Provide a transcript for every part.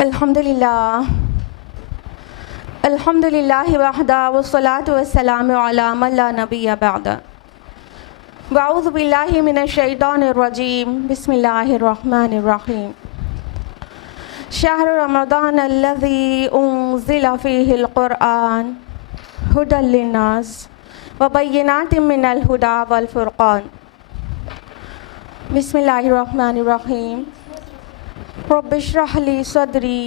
अल्हम्दुलिल्लाह वहदा वस्सलातु वस्सलामु अला मन ला नबिय्य बअदा वअऊज़ु बिल्लाहि मिनश शैतानिर रजीम बिस्मिल्लाहिर रहमानिर रहीम शहर रमज़ान अल्लज़ी उन्ज़िला फ़ीहिल क़ुरआन हुदल लिन्नास व बय्यिनातिम मिनल हुदा वल फ़ुरक़ान बिस्मिल्लाहिर रहमानिर रहीम रब्बिश्रह ली सदरी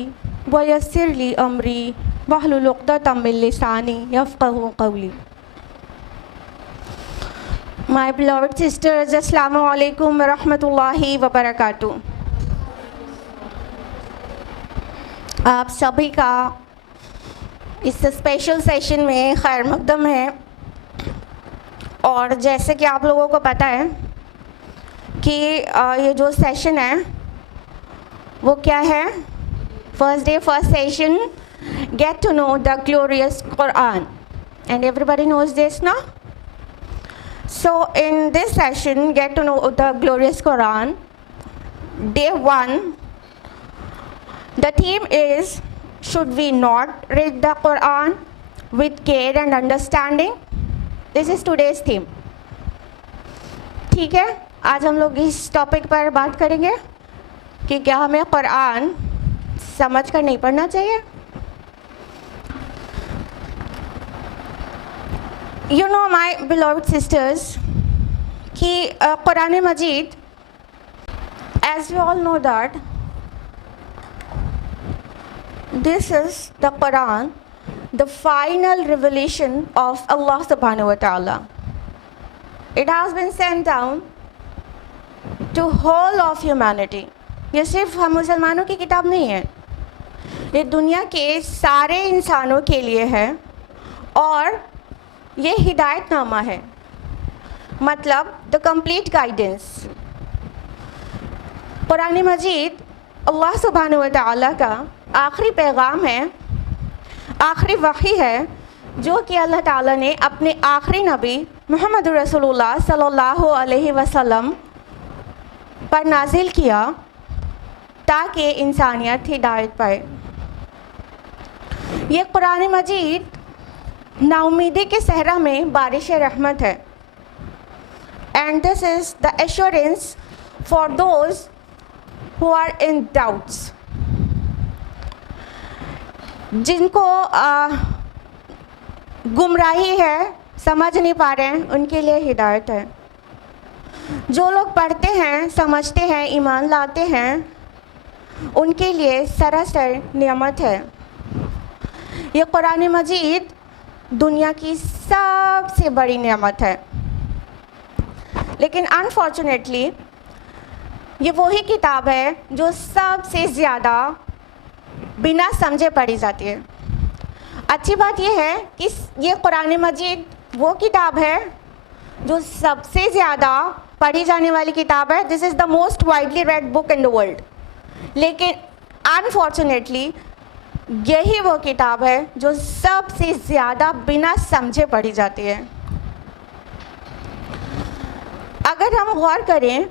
व यस्सिर ली अमरी वहलुल उक़दतम मिन लिसानी यफ़क़हू क़ौली। My beloved sisters, Assalamu alaikum wa rahmatullahi wa barakatuh। आप सभी का इस स्पेशल सेशन में खैर मक़दम है। और जैसे कि आप लोगों को पता है कि ये जो सेशन है वो क्या है, first day first session, get to know the glorious Quran, and everybody knows this now. So in this session, get to know the glorious Quran, day 1, the theme is, should we not read the Quran with care and understanding? This is today's theme. ठीक है, आज हम लोग इस topic पर बात करेंगे कि क्या हमें कुरान समझ कर नहीं पढ़ना चाहिए। You know my beloved sisters कि कुरान मजीद, as we all know that this is the Quran, the final revelation of Allah subhanahu wa ta'ala. It has been sent down to whole of humanity. ये सिर्फ हम मुसलमानों की किताब नहीं है, ये दुनिया के सारे इंसानों के लिए है और ये हिदायतनामा है, मतलब द कंप्लीट गाइडेंस। कुरान मजीद अल्लाह सुब्हानहू व तआला का आखिरी पैगाम है, आखिरी वही है जो कि अल्लाह ताला ने अपने आखिरी नबी मोहम्मद रसूलुल्लाह सल्लल्लाहु अलैहि वसल्लम पर नाजिल किया ताकि इंसानियत हिदायत पाए। ये कुरान मजीद नाउमीदी के सहरा में बारिश रहमत है, and this is the assurance for those who are in doubts. जिनको गुमराही है, समझ नहीं पा रहे हैं, उनके लिए हिदायत है। जो लोग पढ़ते हैं, समझते हैं, ईमान लाते हैं, उनके लिए सरासर नियामत है। ये कुरान मजीद दुनिया की सबसे बड़ी नियामत है, लेकिन अनफॉर्चुनेटली ये वही किताब है जो सबसे ज़्यादा बिना समझे पढ़ी जाती है। अच्छी बात यह है कि ये कुरान मजीद वो किताब है जो सबसे ज़्यादा पढ़ी जाने वाली किताब है। This is the most widely red book in the world. लेकिन अनफॉर्चुनेटली यही वो किताब है जो सबसे ज़्यादा बिना समझे पढ़ी जाती है। अगर हम गौर करें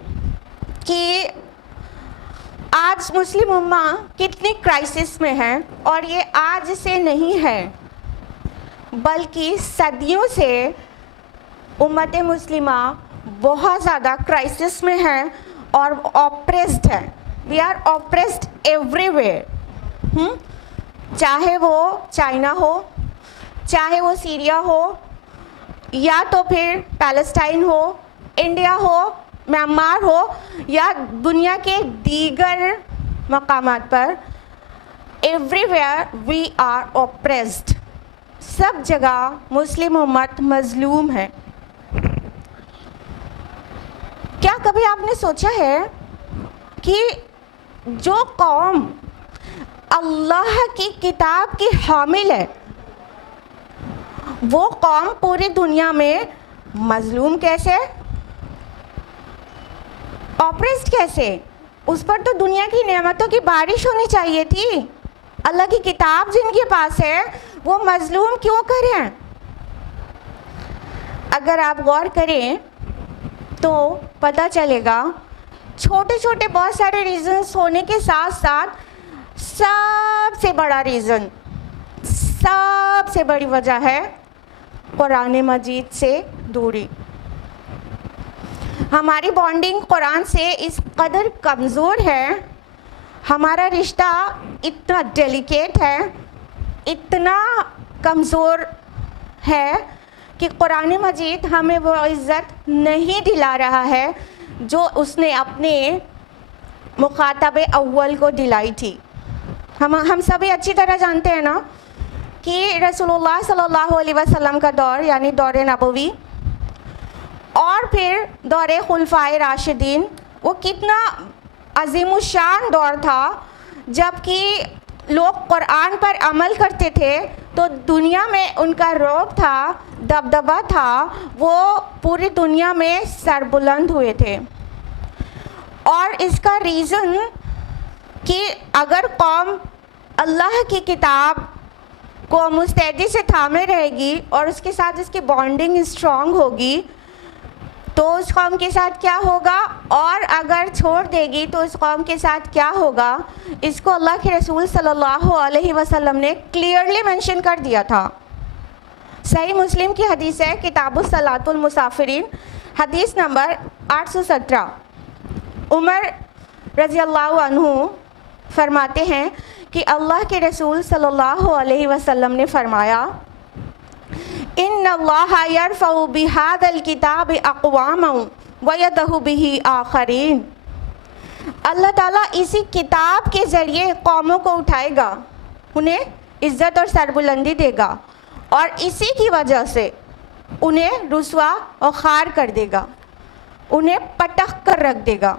कि आज मुस्लिम उम्मा कितनी क्राइसिस में है, और ये आज से नहीं है बल्कि सदियों से उम्मत मुस्लिमा बहुत ज़्यादा क्राइसिस में है और ऑप्रेस्ड है। We are oppressed everywhere. चाहे वो चाइना हो, चाहे वो सीरिया हो, या तो फिर पैलेस्टाइन हो, इंडिया हो, म्यांमार हो, या दुनिया के दीगर मकामात पर, एवरीवेयर वी आर ऑप्रेस्ड। सब जगह मुस्लिम उम्मत मजलूम है। क्या कभी आपने सोचा है कि जो कौम अल्लाह की किताब की हामिल है, वो कौम पूरी दुनिया में मजलूम कैसे, ऑप्रेस्ड कैसे? उस पर तो दुनिया की नेमतों की बारिश होनी चाहिए थी। अल्लाह की किताब जिनके पास है वो मजलूम क्यों करें? अगर आप गौर करें तो पता चलेगा, छोटे छोटे बहुत सारे रीजंस होने के साथ साथ सबसे बड़ा रीज़न, सबसे बड़ी वजह है कुरान मजीद से दूरी। हमारी बॉन्डिंग कुरान से इस कदर कमज़ोर है, हमारा रिश्ता इतना डेलिकेट है, इतना कमज़ोर है कि कुरान मजीद हमें वो इज़्ज़त नहीं दिला रहा है जो उसने अपने मुखातब अव्वल को दिलाई थी। हम सभी अच्छी तरह जानते हैं ना कि रसूलुल्लाह सल्लल्लाहु अलैहि वसल्लम का दौर यानी दौर नबवी और फिर दौर खुलफाए राशिदीन वो कितना अज़ीमुशान दौर था, जबकि लोग कुरान पर अमल करते थे तो दुनिया में उनका रौब था, दबदबा था, वो पूरी दुनिया में सरबुलंद हुए थे। और इसका रीज़न कि अगर कौम अल्लाह की किताब को मुस्तैदी से थामे रहेगी और उसके साथ इसकी बॉन्डिंग स्ट्रॉन्ग होगी तो उस कौम के साथ क्या होगा, और अगर छोड़ देगी तो उस कौम के साथ क्या होगा, इसको अल्लाह के रसूल सल्लल्लाहु अलैहि वसल्लम ने क्लियरली मेंशन कर दिया था। सही मुस्लिम की हदीस है, किताबुस सलातुल मुसाफिरीन, हदीस नंबर 817। उमर रज़ी अल्लाहु अन्हु फरमाते हैं कि अल्लाह के रसूल सल्लल्लाहु अलैहि वसल्लम ने फरमाया, इन्नल्लाह यरफ़उ बिहादल किताब अक़वामन व यदहु बिही आखरीन। अल्लाह ताला इसी किताब के ज़रिए कौमों को उठाएगा, उन्हें इज़्ज़त और सरबुलंदी देगा और इसी की वजह से उन्हें रुसवा और खार कर देगा, उन्हें पटक कर रख देगा।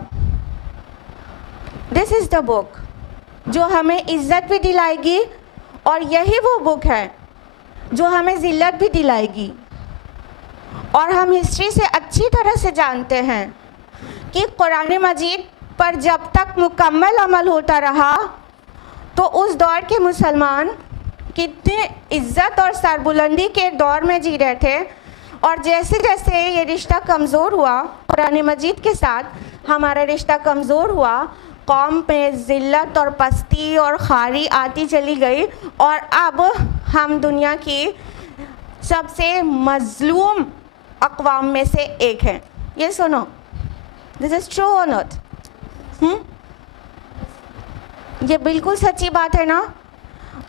दिस इज़ द बुक जो हमें इज़्ज़त भी दिलाएगी और यही वो बुक है जो हमें ज़िल्लत भी दिलाएगी। और हम हिस्ट्री से अच्छी तरह से जानते हैं कि कुरान मजीद पर जब तक मुकम्मल अमल होता रहा तो उस दौर के मुसलमान कितने इज़्ज़त और सरबुलंदी के दौर में जी रहे थे, और जैसे जैसे ये रिश्ता कमज़ोर हुआ कुरान मजीद के साथ, हमारा रिश्ता कमज़ोर हुआ, कौम में ज़िल्लत और पस्ती और खारी आती चली गई और अब हम दुनिया की सबसे मज़लूम अक़वाम में से एक हैं। ये सुनो, दिस इज़ ट्रू और नॉट? ये बिल्कुल सच्ची बात है ना।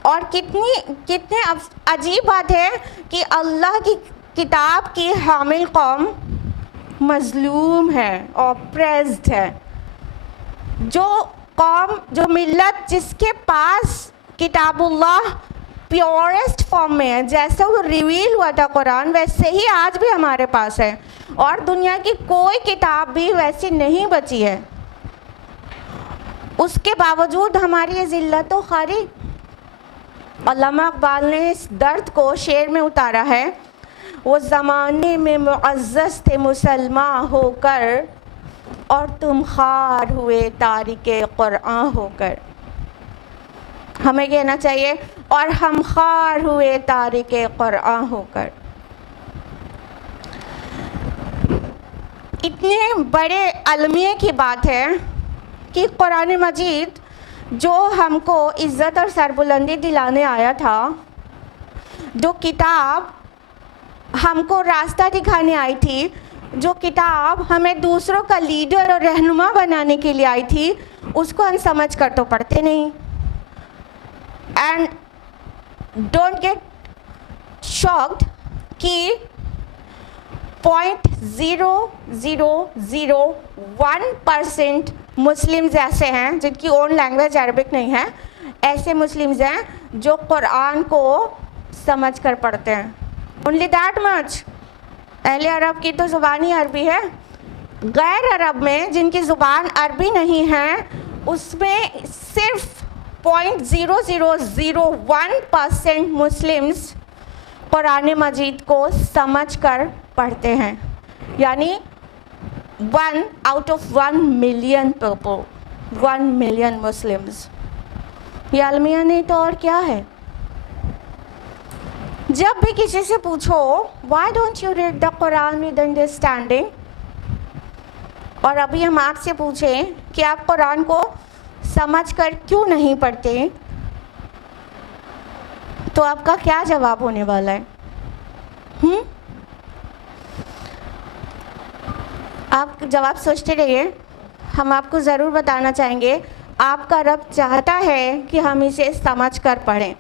और कितने अजीब बात है कि अल्लाह की किताब की हामिल कौम मज़लूम है, ऑप्रेस्ड है। जो कौम, जो मिल्लत जिसके पास किताबुल्लाह प्योरेस्ट फॉर्म में है, जैसे वो रिवील हुआ था कुरान, वैसे ही आज भी हमारे पास है और दुनिया की कोई किताब भी वैसी नहीं बची है। उसके बावजूद हमारी ये ज़िल्लत और खारी। अल्लामा इक़बाल ने इस दर्द को शेर में उतारा है, वो ज़माने में मुअज़्ज़ज़ थे मुसलमान होकर और तुम खार हुए तारिके कुरान होकर। हमें कहना चाहिए और हम खार हुए तारिके कुरान होकर। इतने बड़े अलमिया की बात है कि कुरान मजीद जो हमको इज़्ज़त और सरबुलंदी दिलाने आया था, जो किताब हमको रास्ता दिखाने आई थी, जो किताब हमें दूसरों का लीडर और रहनुमा बनाने के लिए आई थी, उसको हम समझ कर तो पढ़ते नहीं। एंड डोंट गेट शॉक्ड कि 0.0001% मुस्लिम्स ऐसे हैं जिनकी ओन लैंग्वेज अरबिक नहीं है, ऐसे मुस्लिम्स हैं जो कुरान को समझ कर पढ़ते हैं। Only that much. अहले अरब की तो ज़ुबान ही अरबी है। गैर अरब में जिनकी ज़ुबान अरबी नहीं है, उसमें सिर्फ 0.0001% मुस्लिम्स कुरान मजीद को समझ कर पढ़ते हैं, यानी 1 out of 1 million people, 1 million Muslims. ये अलमिया नहीं तो और क्या है। जब भी किसी से पूछो why don't you read the Quran with understanding, और अभी हम आपसे पूछें कि आप कुरान को समझकर क्यों नहीं पढ़ते, तो आपका क्या जवाब होने वाला है? आप जवाब सोचते रहिए, हम आपको ज़रूर बताना चाहेंगे। आपका रब चाहता है कि हम इसे समझ कर पढ़ें।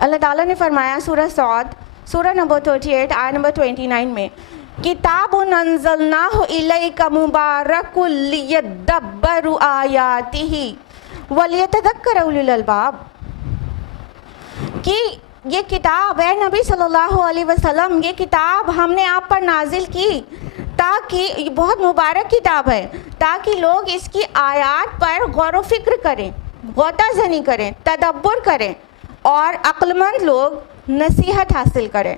अल्लाह ताला ने फरमाया सूरह सौद सूरह नंबर 38 आयत नंबर 29 में, किताबुन अंज़लनाहु इलैका मुबारकुल लियद्दब्बरु आयातिही वलियतज़क्कर उलुल अलबाब, कि ये किताब है नबी सल्लल्लाहु अलैहि वसल्लम, ये किताब हमने आप पर नाजिल की ताकि, बहुत मुबारक किताब है, ताकि लोग इसकी आयत पर गौर व फिक्र करें, गौताज़नी करें, तदब्बुर करें और अक्लमंद लोग नसीहत हासिल करें।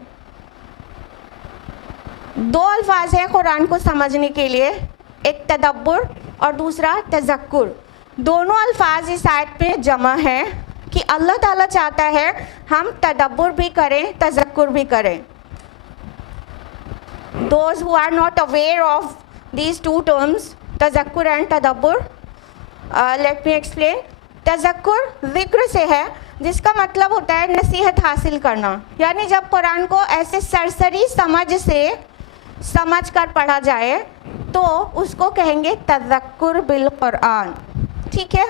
दो अल्फाज हैं कुरान को समझने के लिए, एक तदब्बुर और दूसरा तज़क्कुर। दोनों अल्फाज इस आयत में जमा है कि अल्लाह ताला चाहता है हम तदब्बुर भी करें, तज़क्कुर भी करें। Those who are not aware of these two terms, तज़क्कुर and तदब्बुर, let me explain. तज़क्कुर ज़िक्र से है, जिसका मतलब होता है नसीहत हासिल करना, यानी जब कुरान को ऐसे सरसरी समझ से समझ कर पढ़ा जाए तो उसको कहेंगे तज़क्कुर बिल कुरान, ठीक है।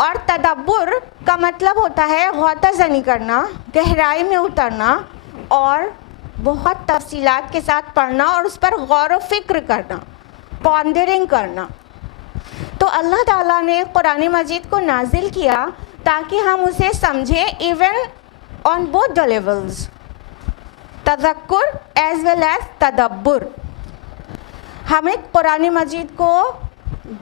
और तदब्बुर का मतलब होता है गौताज़नी करना, गहराई में उतरना और बहुत तफसीलात के साथ पढ़ना और उस पर गौर व फिक्र करना, पॉन्डरिंग करना। तो अल्लाह ताला ने कुरान मजीद को नाजिल किया ताकि हम उसे समझें, even on both the levels, तज़क्कुर एज वेल एज तदब्बुर। हमें कुरान मजीद को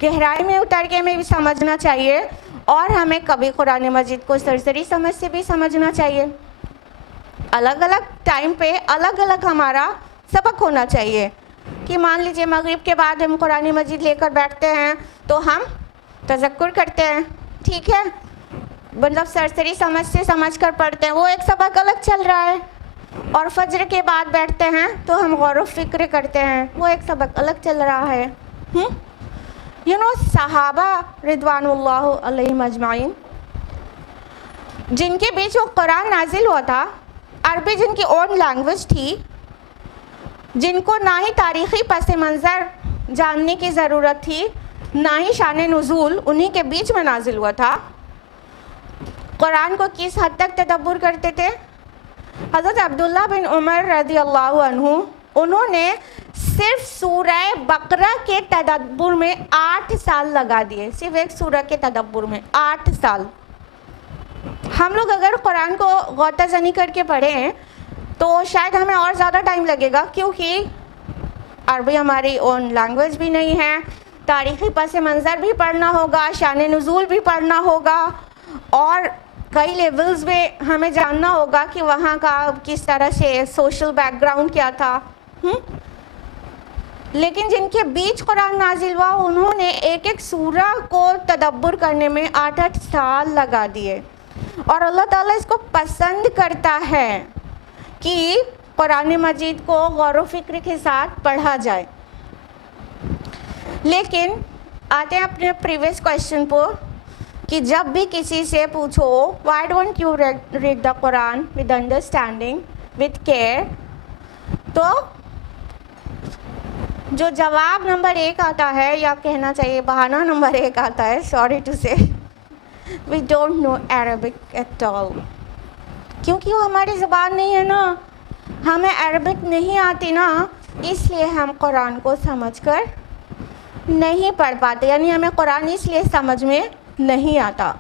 गहराई में उतर के में भी समझना चाहिए और हमें कभी कुरान मजीद को सरसरी समझ से भी समझना चाहिए। अलग अलग टाइम पे अलग अलग हमारा सबक होना चाहिए कि मान लीजिए मगरिब के बाद हम कुरान मजीद लेकर बैठते हैं तो हम तज़क्कुर करते हैं, ठीक है, मतलब सरसरी समझ से समझ कर पढ़ते हैं, वो एक सबक अलग चल रहा है। और फजर के बाद बैठते हैं तो हम गौर व फिक्र करते हैं, वो एक सबक अलग चल रहा है। यू नो, सहाबा रिदवानुल्लाह अलैहिम अजमाइन, जिनके बीच वो कुरान नाजिल हुआ था, अरबी जिनकी ओन लैंग्वेज थी, जिनको ना ही तारीख़ी पस मंज़र जानने की ज़रूरत थी, ना ही शान नुज़ूल, उन्हीं के बीच में नाजिल हुआ था। कुरान को किस हद तक तदब्बुर करते थे? हज़रत अब्दुल्लाह बिन उमर रज़ियल्लाहु अन्हु, उन्होंने सिर्फ सूरह बकरा के तदब्बुर में 8 साल लगा दिए, सिर्फ एक सूरह के तदब्बुर में 8 साल। हम लोग अगर कुरान को गौताज़नी करके पढ़ें तो शायद हमें और ज़्यादा टाइम लगेगा, क्योंकि अरबी हमारी ओन लैंग्वेज भी नहीं है, तारीख़ी पस मंज़र भी पढ़ना होगा, शान नुज़ूल भी पढ़ना होगा और कई लेवल्स में हमें जानना होगा कि वहाँ का किस तरह से सोशल बैकग्राउंड क्या था। लेकिन जिनके बीच कुरान नाजिल हुआ, उन्होंने एक एक सूरा को तदब्बुर करने में 8-8 साल लगा दिए। और अल्लाह ताला इसको पसंद करता है कि कुरान मजीद को गौर व फिक्र के साथ पढ़ा जाए। लेकिन आते हैं अपने प्रीवियस क्वेश्चन पर कि जब भी किसी से पूछो why don't you read the Quran with understanding with care, तो जो जवाब नंबर 1 आता है, या कहना चाहिए बहाना नंबर 1 आता है, sorry to say, we don't know Arabic at all, क्योंकि वो हमारी ज़बान नहीं है ना, हमें अरबिक नहीं आती ना, इसलिए हम कुरान को समझकर नहीं पढ़ पाते, यानी हमें कुरान इसलिए समझ में नहीं आता।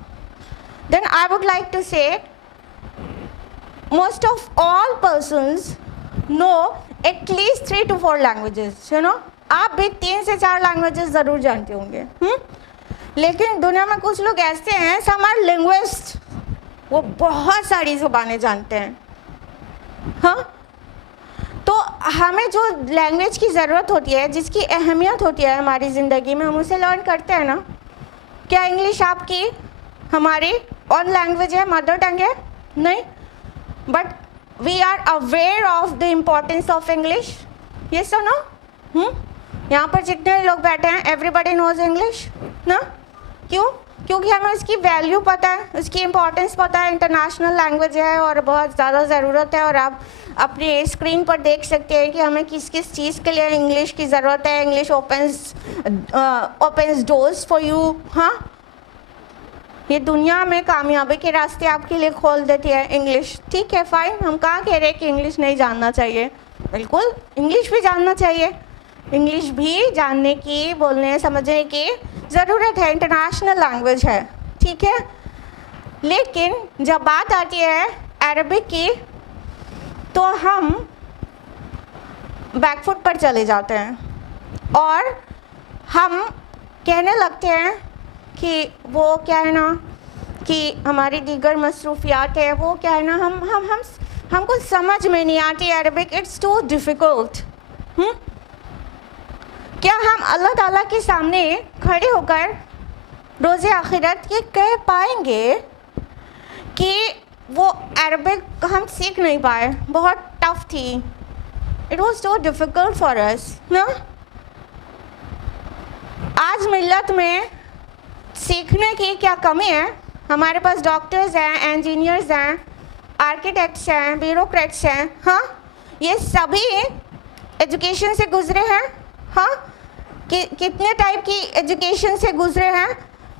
Then I would like to say most of all persons know at least 3 to 4 languages, you know, आप भी 3 से 4 लैंग्वेजेस ज़रूर जानते होंगे। लेकिन दुनिया में कुछ लोग ऐसे हैं, सम आर लिंग्विस्ट, वो बहुत सारी ज़ुबानें जानते हैं। हाँ, तो हमें जो लैंग्वेज की ज़रूरत होती है, जिसकी अहमियत होती है हमारी ज़िंदगी में, हम उसे लर्न करते हैं ना। क्या इंग्लिश आपकी हमारी ऑन लैंग्वेज है, मदर टंग है? नहीं, but we are aware of the importance of English, yes और नो? यहाँ पर जितने लोग बैठे हैं, एवरीबडी नोज इंग्लिश ना? क्यों? क्योंकि हमें उसकी वैल्यू पता है, उसकी इम्पोर्टेंस पता है, इंटरनेशनल लैंग्वेज है और बहुत ज़्यादा ज़रूरत है। और आप अपने स्क्रीन पर देख सकते हैं कि हमें किस किस चीज़ के लिए इंग्लिश की ज़रूरत है। English opens doors for you. हाँ, ये दुनिया में कामयाबी के रास्ते आपके लिए खोल देती है इंग्लिश। ठीक है, फाइन, हम कहाँ कह रहे हैं कि इंग्लिश नहीं जानना चाहिए, बिल्कुल इंग्लिश भी जानना चाहिए। इंग्लिश भी जानने की, बोलने समझने की ज़रूरत है, इंटरनेशनल लैंग्वेज है, ठीक है। लेकिन जब बात आती है अरबिक की तो हम बैकफुट पर चले जाते हैं और हम कहने लगते हैं कि वो क्या है ना कि हमारी दीगर मसरूफियात है, वो क्या है ना हमको समझ में नहीं आती अरबिक, इट्स टू डिफ़िकल्ट। क्या हम अल्लाह ताला के सामने खड़े होकर रोज़े आखिरत ये कह पाएंगे कि वो अरबिक हम सीख नहीं पाए, बहुत टफ थी, it was so difficult for us ना। आज मिल्लत में सीखने की क्या कमी है? हमारे पास डॉक्टर्स हैं, इंजीनियर्स हैं, आर्किटेक्ट्स हैं, ब्यूरोक्रेट्स हैं। हाँ, ये सभी एजुकेशन से गुजरे हैं। हाँ, कितने टाइप की एजुकेशन से गुजरे हैं?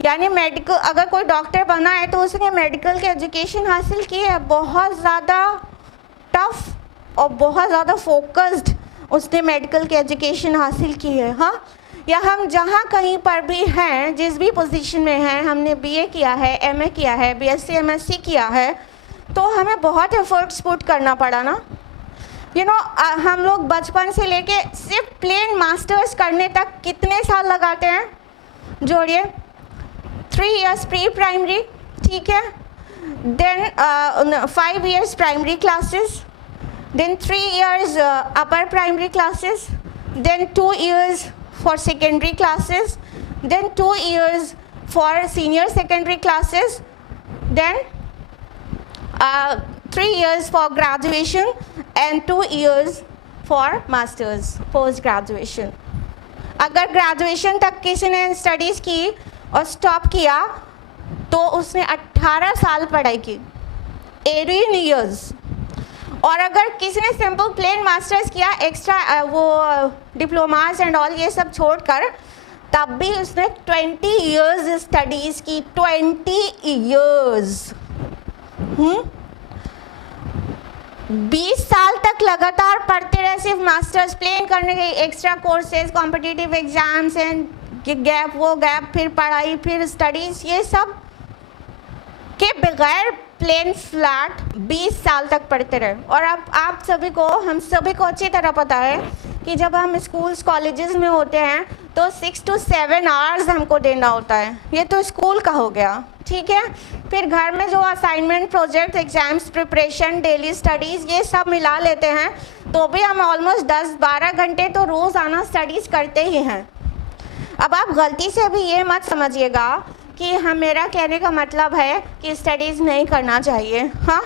यानी मेडिकल, अगर कोई डॉक्टर बना है तो उसने मेडिकल की एजुकेशन हासिल की है, बहुत ज़्यादा टफ और बहुत ज़्यादा फोकस्ड उसने मेडिकल की एजुकेशन हासिल की है। हाँ, या हम जहाँ कहीं पर भी हैं, जिस भी पोजीशन में हैं, हमने बीए किया है, एमए किया है, बीएससी एमएससी किया है, तो हमें बहुत एफर्ट्स पुट करना पड़ा ना। हम लोग बचपन से लेके सिर्फ प्लेन मास्टर्स करने तक कितने साल लगाते हैं? जोड़िए, 3 years प्री प्राइमरी, ठीक है, then 5 years primary classes, then 3 years upper primary classes, then 2 years for secondary classes, then 2 years for senior secondary classes, then 3 years for graduation and 2 years for masters post graduation. अगर graduation तक किसी ने studies की और stop किया तो उसने 18 साल पढ़ाई की, 18 years। और अगर किसी ने सिंपल प्लेन मास्टर्स किया, एक्स्ट्रा वो डिप्लोमास एंड ऑल ये सब छोड़कर, तब भी उसने 20 years स्टडीज़ की, 20 years। 20 साल तक लगातार पढ़ते रहे, सिर्फ मास्टर्स प्लेन करने के, extra courses, competitive exams and gap, वो गैप, फिर पढ़ाई, फिर स्टडीज़, ये सब के बगैर प्लेन फ्लैट 20 साल तक पढ़ते रहे। और अब आप सभी को, हम सभी को अच्छी तरह पता है कि जब हम स्कूल्स कॉलेजेस में होते हैं तो 6 to 7 hours हमको देना होता है। ये तो स्कूल का हो गया, ठीक है। फिर घर में जो assignment, project, exams preparation, daily studies, ये सब मिला लेते हैं तो भी हम ऑलमोस्ट 10-12 घंटे तो रोज़ाना स्टडीज़ करते ही हैं। अब आप गलती से भी ये मत समझिएगा कि मेरा कहने का मतलब है कि स्टडीज़ नहीं करना चाहिए, हाँ,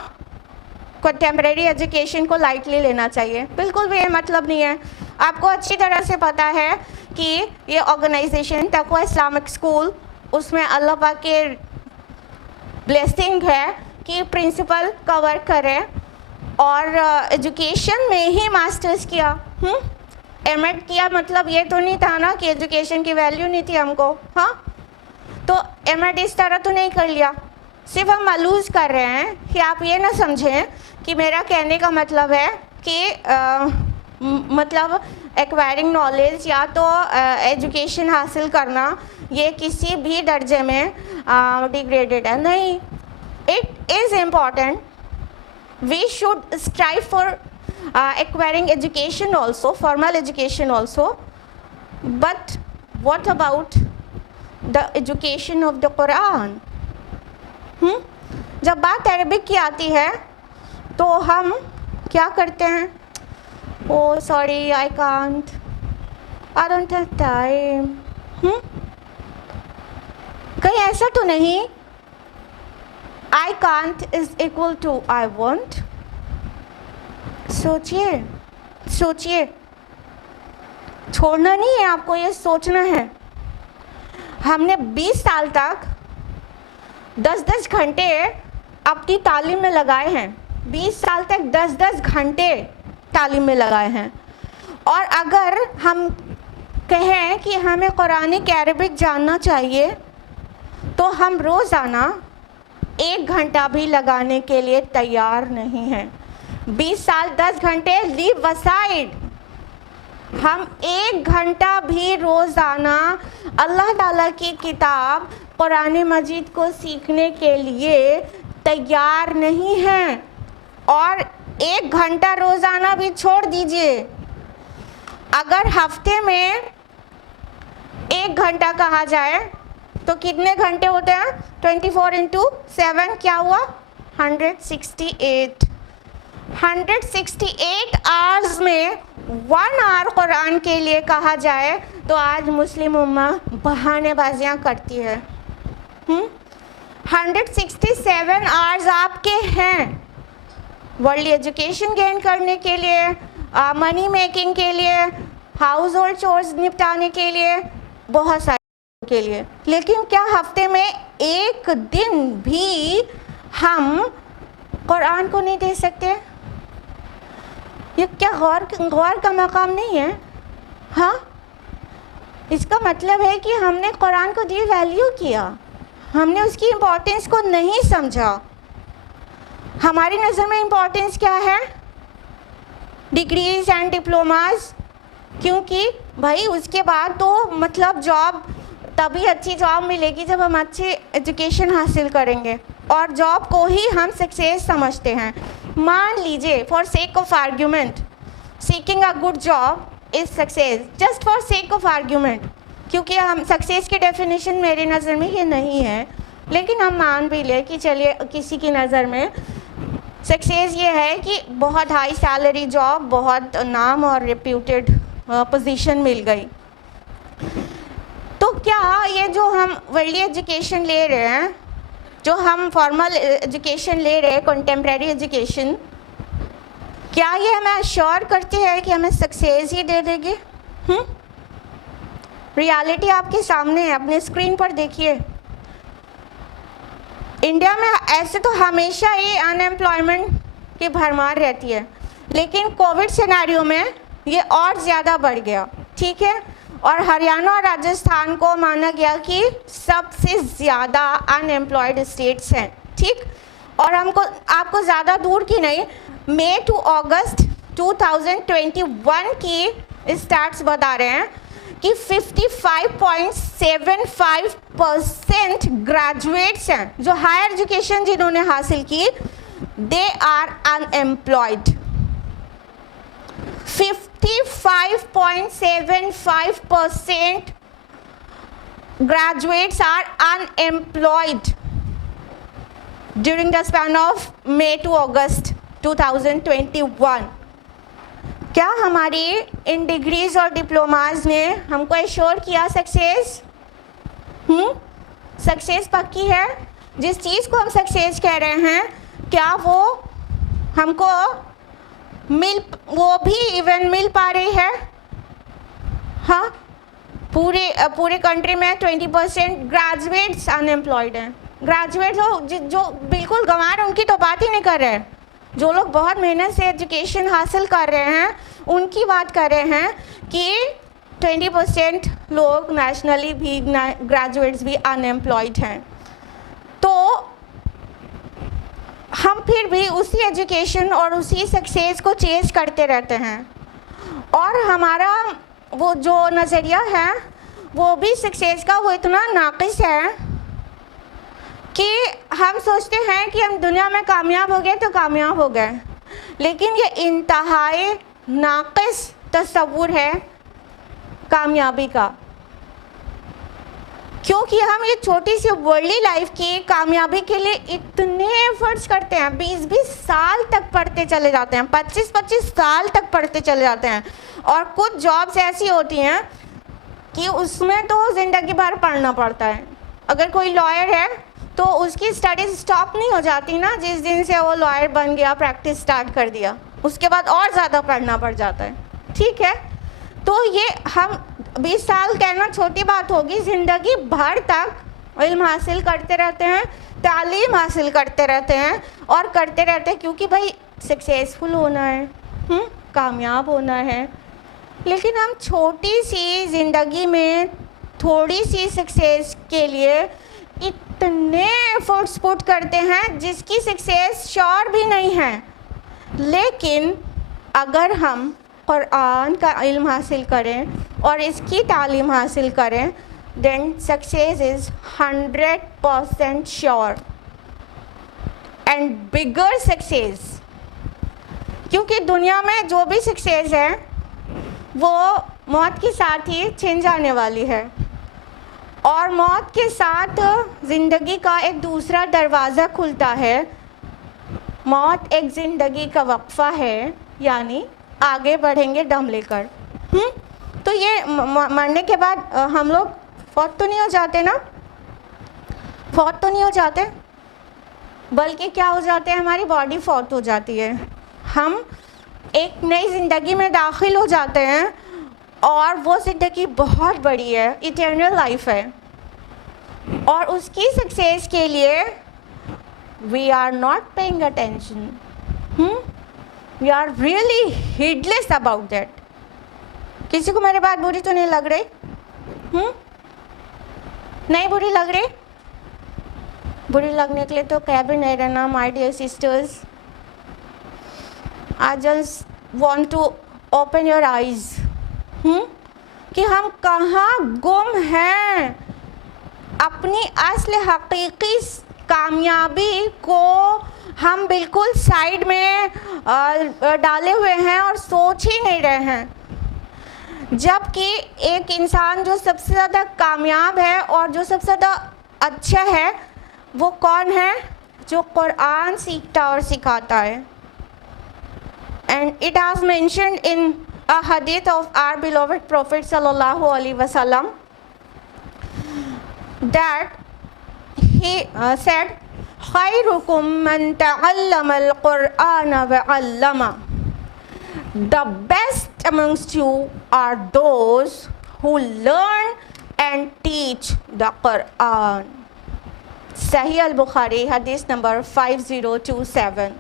कंटेम्प्रेरी एजुकेशन को लाइटली लेना चाहिए, बिल्कुल भी ये मतलब नहीं है। आपको अच्छी तरह से पता है कि ये ऑर्गेनाइजेशन तकवा इस्लामिक स्कूल, उसमें अल्लाह पाक के ब्लेसिंग है कि प्रिंसिपल का वर्क करे और एजुकेशन में ही मास्टर्स किया, एमएड किया, मतलब ये तो नहीं था ना कि एजुकेशन की वैल्यू नहीं थी हमको। हाँ, तो एमएड इस तरह तो नहीं कर लिया। सिर्फ हम मालूज कर रहे हैं कि आप ये ना समझें कि मेरा कहने का मतलब है कि मतलब एक्वायरिंग नॉलेज या तो एजुकेशन हासिल करना ये किसी भी दर्जे में डिग्रेडेड है, नहीं। It is important, we should strive for acquiring education also, formal education also, but what about the education of the Quran? जब बात अरबिक की आती है तो हम क्या करते हैं? Oh sorry, I can't, I don't have time। कहीं ऐसा तो नहीं I can't is equal to I want? सोचिए, सोचिए, छोड़ना नहीं है आपको, ये सोचना है। हमने 20 साल तक 10-10 घंटे अपनी तालीम में लगाए हैं, 20 साल तक 10-10 घंटे तालीम में लगाए हैं। और अगर हम कहें कि हमें कुरानिक अरबिक जानना चाहिए तो हम रोज़ाना 1 घंटा भी लगाने के लिए तैयार नहीं हैं। 20 साल 10 घंटे लीव असाइड, हम 1 घंटा भी रोज़ाना अल्लाह ताला की किताब कुरान मजीद को सीखने के लिए तैयार नहीं हैं। और 1 घंटा रोज़ाना भी छोड़ दीजिए, अगर हफ्ते में 1 घंटा कहा जाए तो कितने घंटे होते हैं? 24 × 7 क्या हुआ? 168। 168 आवर्स में 1 आवर कुरान के लिए कहा जाए तो आज मुस्लिम उम्मा बहानेबाजियाँ करती है। 167 आवर्स आपके हैं वर्ल्ड एजुकेशन गेन करने के लिए, मनी मेकिंग के लिए, हाउस होल्ड चोर्स निपटाने के लिए, बहुत सारे के लिए। लेकिन क्या हफ्ते में 1 दिन भी हम कुरान को नहीं दे सकते? ये क्या गौर का मकाम नहीं है? हाँ, इसका मतलब है कि हमने कुरान को दी वैल्यू किया, हमने उसकी इम्पोर्टेंस को नहीं समझा। हमारी नज़र में इम्पोर्टेंस क्या है? डिग्रीज एंड डिप्लोमास, क्योंकि भाई उसके बाद तो मतलब जॉब तभी अच्छी जॉब मिलेगी जब हम अच्छी एजुकेशन हासिल करेंगे, और जॉब को ही हम सक्सेस समझते हैं। मान लीजिए for sake of argument seeking a good job is success, just for sake of argument, क्योंकि हम सक्सेस की डेफिनेशन मेरी नज़र में ये नहीं है, लेकिन हम मान भी ले कि चलिए किसी की नज़र में सक्सेस ये है कि बहुत हाई सैलरी जॉब, बहुत नाम और रिप्यूटेड पोजीशन मिल गई। तो क्या ये जो हम वर्ल्ड एजुकेशन ले रहे हैं, जो हम फॉर्मल एजुकेशन ले रहे हैं, कंटेम्प्रेरी एजुकेशन, क्या ये हमें अश्योर करते हैं कि हमें सक्सेस ही दे देगी? रियलिटी आपके सामने है, अपने स्क्रीन पर देखिए। इंडिया में ऐसे तो हमेशा ही अनएम्प्लॉयमेंट की भरमार रहती है, लेकिन कोविड सिनेरियो में ये और ज़्यादा बढ़ गया, ठीक है। और हरियाणा और राजस्थान को माना गया कि सबसे ज़्यादा अनएम्प्लॉयड स्टेट्स हैं, ठीक। और आपको ज़्यादा दूर की नहीं, मई टू अगस्त 2021 की स्टैट्स बता रहे हैं कि 55.75% ग्रेजुएट्स हैं जो हायर एजुकेशन जिन्होंने हासिल की, they are unemployed. 55.75% graduates are unemployed during the span of May to August 2021. क्या हमारी इन डिग्रीज और डिप्लोमाज ने हमको एश्योर किया सक्सेस? सक्सेस पक्की है? जिस चीज़ को हम सक्सेस कह रहे हैं, क्या वो हमको वो भी इवन मिल पा रही है? हाँ, पूरे कंट्री में 20% ग्रेजुएट्स अनएम्प्लॉयड हैं। ग्रेजुएट जो बिल्कुल गंवार, उनकी तो बात ही नहीं कर रहे हैं। जो लोग बहुत मेहनत से एजुकेशन हासिल कर रहे हैं उनकी बात कर रहे हैं कि 20% लोग नेशनली भी ग्रेजुएट्स भी अनएम्प्लॉयड हैं। तो हम फिर भी उसी एजुकेशन और उसी सक्सेस को चेज करते रहते हैं, और हमारा वो जो नज़रिया है वो भी सक्सेस का वो इतना नाक़िस है कि हम सोचते हैं कि हम दुनिया में कामयाब हो गए तो कामयाब हो गए, लेकिन ये इंतहाई नाक़िस तस्वुर है कामयाबी का, क्योंकि हम ये छोटी सी वर्ल्डली लाइफ की कामयाबी के लिए इतने एफर्ट्स करते हैं, 20-20 साल तक पढ़ते चले जाते हैं, 25-25 साल तक पढ़ते चले जाते हैं। और कुछ जॉब्स ऐसी होती हैं कि उसमें तो ज़िंदगी भर पढ़ना पड़ता है। अगर कोई लॉयर है तो उसकी स्टडीज़ स्टॉप नहीं हो जाती ना, जिस दिन से वो लॉयर बन गया, प्रैक्टिस स्टार्ट कर दिया, उसके बाद और ज़्यादा पढ़ना पड़ जाता है, ठीक है। तो ये हम 20 साल कहना छोटी बात होगी, ज़िंदगी भर तक इल्म हासिल करते रहते हैं, तालीम हासिल करते रहते हैं और करते रहते हैं, क्योंकि भाई सक्सेसफुल होना है, कामयाब होना है। लेकिन हम छोटी सी ज़िंदगी में थोड़ी सी सक्सेस के लिए इतने एफर्ट्स पुट करते हैं जिसकी सक्सेस श्योर भी नहीं है। लेकिन अगर हम कुरान का इल्म हासिल करें और इसकी तालीम हासिल करें, then success is 100% sure and bigger success. क्योंकि दुनिया में जो भी सक्सेस है वो मौत के साथ ही छिन जाने वाली है, और मौत के साथ ज़िंदगी का एक दूसरा दरवाज़ा खुलता है। मौत एक ज़िंदगी का वक्फ़ा है, यानी आगे बढ़ेंगे दम लेकर। तो ये मरने के बाद हम लोग फौत तो नहीं हो जाते ना, फौत तो नहीं हो जाते, बल्कि क्या हो जाते हैं, हमारी बॉडी फौत हो जाती है। हम एक नई ज़िंदगी में दाखिल हो जाते हैं और वो ज़िंदगी बहुत बड़ी है, इटर्नल लाइफ है, और उसकी सक्सेस के लिए we are not paying attention, we are really heedless about that. किसी को मेरी बात बुरी तो नहीं लग रही? नहीं बुरी लग रही? बुरी लगने के लिए तो कह भी नहीं रहना my dear sisters. I just want to open your eyes कि हम कहाँ गुम हैं। अपनी असली हकीकी कामयाबी को हम बिल्कुल साइड में डाले हुए हैं और सोच ही नहीं रहे हैं। जबकि एक इंसान जो सबसे ज़्यादा कामयाब है और जो सबसे ज़्यादा अच्छा है वो कौन है? जो कुरान सीखता और सिखाता है। And it has mentioned in a hadith of our beloved Prophet sallallahu alaihi wasallam that he said, "Khairukum man ta'allama al-Qur'ana wa 'allama." The best amongst you are those who learn and teach the Quran. Sahih al-Bukhari, hadith number 5027.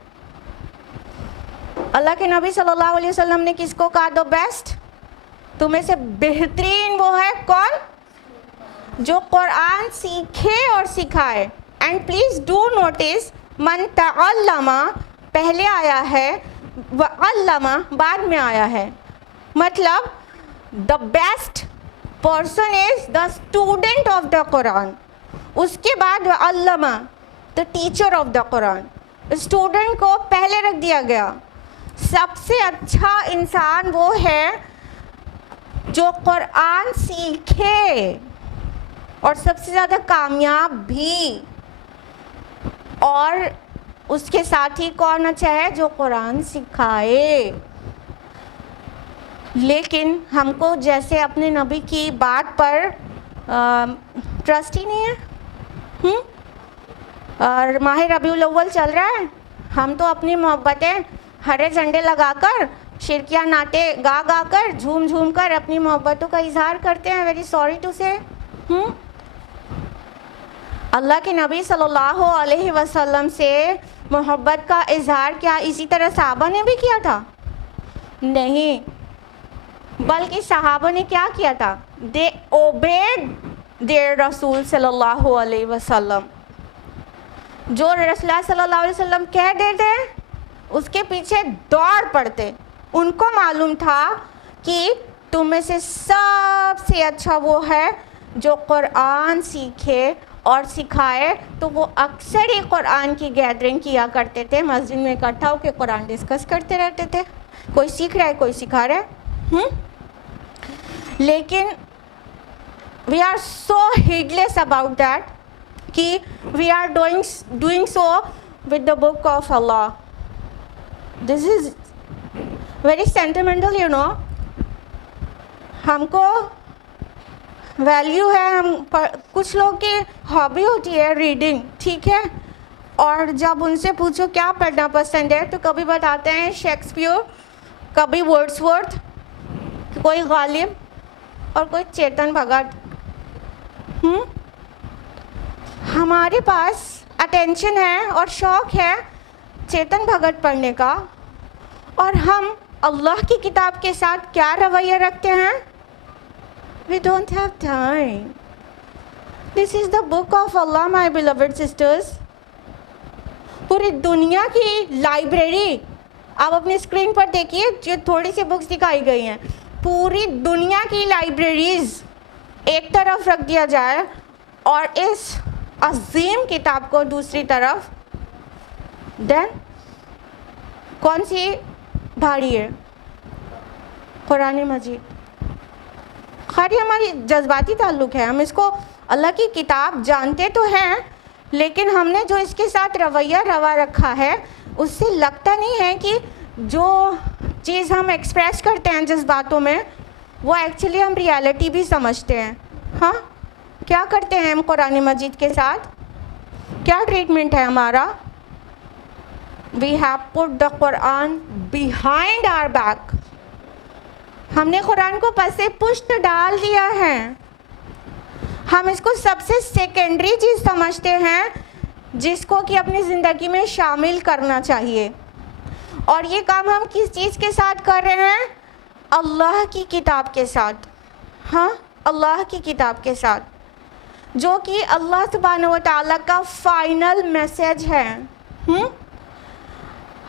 अल्लाह के नबी सल्लल्लाहु अलैहि वसल्लम ने किसको कहा दो best? तुम्हें से बेहतरीन वो है कौन? जो कुरान सीखे और सिखाए। एंड प्लीज़ डू नोटिस मन तअल्लमा पहले आया है, व अल्लमा बाद में आया है। मतलब the best person is the student of the Quran, उसके बाद व अल्लमा the teacher of the Quran. Student को पहले रख दिया गया। सबसे अच्छा इंसान वो है जो कुरान सीखे, और सबसे ज़्यादा कामयाब भी। और उसके साथ ही कौन अच्छा है? जो कुरान सिखाए। लेकिन हमको जैसे अपने नबी की बात पर ट्रस्ट ही नहीं है। और माह रबीउल अव्वल चल रहा है, हम तो अपनी मोहब्बतें हरे झंडे लगाकर, शिरकिया नाते गा गा कर, झूम झूम कर अपनी मोहब्बतों का इजहार करते हैं। वेरी सॉरी टू से। अल्लाह के नबी सल्लल्लाहु अलैहि वसल्लम से मोहब्बत का इजहार क्या इसी तरह सहाबा ने भी किया था? नहीं, बल्कि सहाबा ने क्या किया था? दे ओबेड देयर रसूल सल्लल्लाहु अलैहि वसल्लम। जो रसूलुल्लाह सल्लल्लाहु अलैहि वसल्लम कह देते उसके पीछे दौड़ पड़ते। उनको मालूम था कि तुम में से सबसे अच्छा वो है जो कुरान सीखे और सिखाए। तो वो अक्सर ही कुरान की गैदरिंग किया करते थे, मस्जिद में इकट्ठा होकर कुरान डिस्कस करते रहते थे। कोई सीख रहा है, कोई सिखा रहा है। लेकिन we are so heedless about that कि we are doing so with the book of Allah. This is very sentimental, you know. हमको वैल्यू है, हम कुछ लोग की हॉबी होती है रीडिंग, ठीक है, और जब उनसे पूछो क्या पढ़ना पसंद है तो कभी बताते हैं शेक्सपियर, कभी वर्ड्सवर्थ, कोई गालिब और कोई चेतन भगत। हमारे पास अटेंशन है और शौक़ है चेतन भगत पढ़ने का, और हम अल्लाह की किताब के साथ क्या रवैया रखते हैं? We don't have time. This is the book of Allah, my beloved sisters. पूरी दुनिया की लाइब्रेरी आप अपनी स्क्रीन पर देखिए, जो थोड़ी सी बुक्स दिखाई गई हैं, पूरी दुनिया की लाइब्रेरीज एक तरफ रख दिया जाए और इस अजीम किताब को दूसरी तरफ, देन कौन सी भारी है? कुरान मजीद। खैर, हमारी जज्बाती ताल्लुक़ है, हम इसको अल्लाह की किताब जानते तो हैं, लेकिन हमने जो इसके साथ रवैया रवा रखा है उससे लगता नहीं है कि जो चीज़ हम एक्सप्रेस करते हैं जज्बातों में वो एक्चुअली हम रियलिटी भी समझते हैं। हाँ, क्या करते हैं हम कुरान मजीद के साथ? क्या ट्रीटमेंट है हमारा? We have put the Quran behind our back. हमने कुरान को पसे पुश्त डाल दिया है। हम इसको सबसे सेकेंडरी चीज़ समझते हैं जिसको कि अपनी ज़िंदगी में शामिल करना चाहिए, और ये काम हम किस चीज़ के साथ कर रहे हैं? अल्लाह की किताब के साथ। हाँ, अल्लाह की किताब के साथ, जो कि अल्लाह सुब्हानहू व तआला का फाइनल मैसेज है।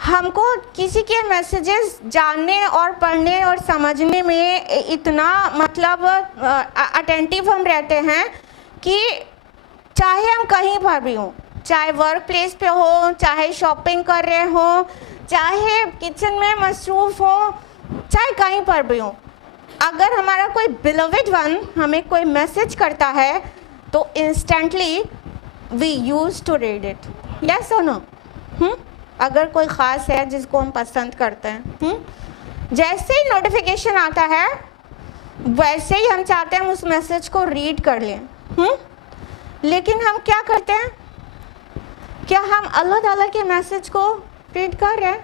हमको किसी के मैसेजेस जानने और पढ़ने और समझने में इतना मतलब अटेंटिव हम रहते हैं कि चाहे हम कहीं पर भी हों, चाहे वर्क प्लेस पे हो, चाहे शॉपिंग कर रहे हो, चाहे किचन में मसरूफ़ हो, चाहे कहीं पर भी हो, अगर हमारा कोई बिलोवेड वन हमें कोई मैसेज करता है तो instantly we use to read it. Yes और नो? अगर कोई ख़ास है जिसको हम पसंद करते हैं, जैसे ही नोटिफिकेशन आता है वैसे ही हम चाहते हैं हम उस मैसेज को रीड कर लें। लेकिन हम क्या करते हैं? क्या हम अल्लाह ताला के मैसेज को रीड कर रहे हैं?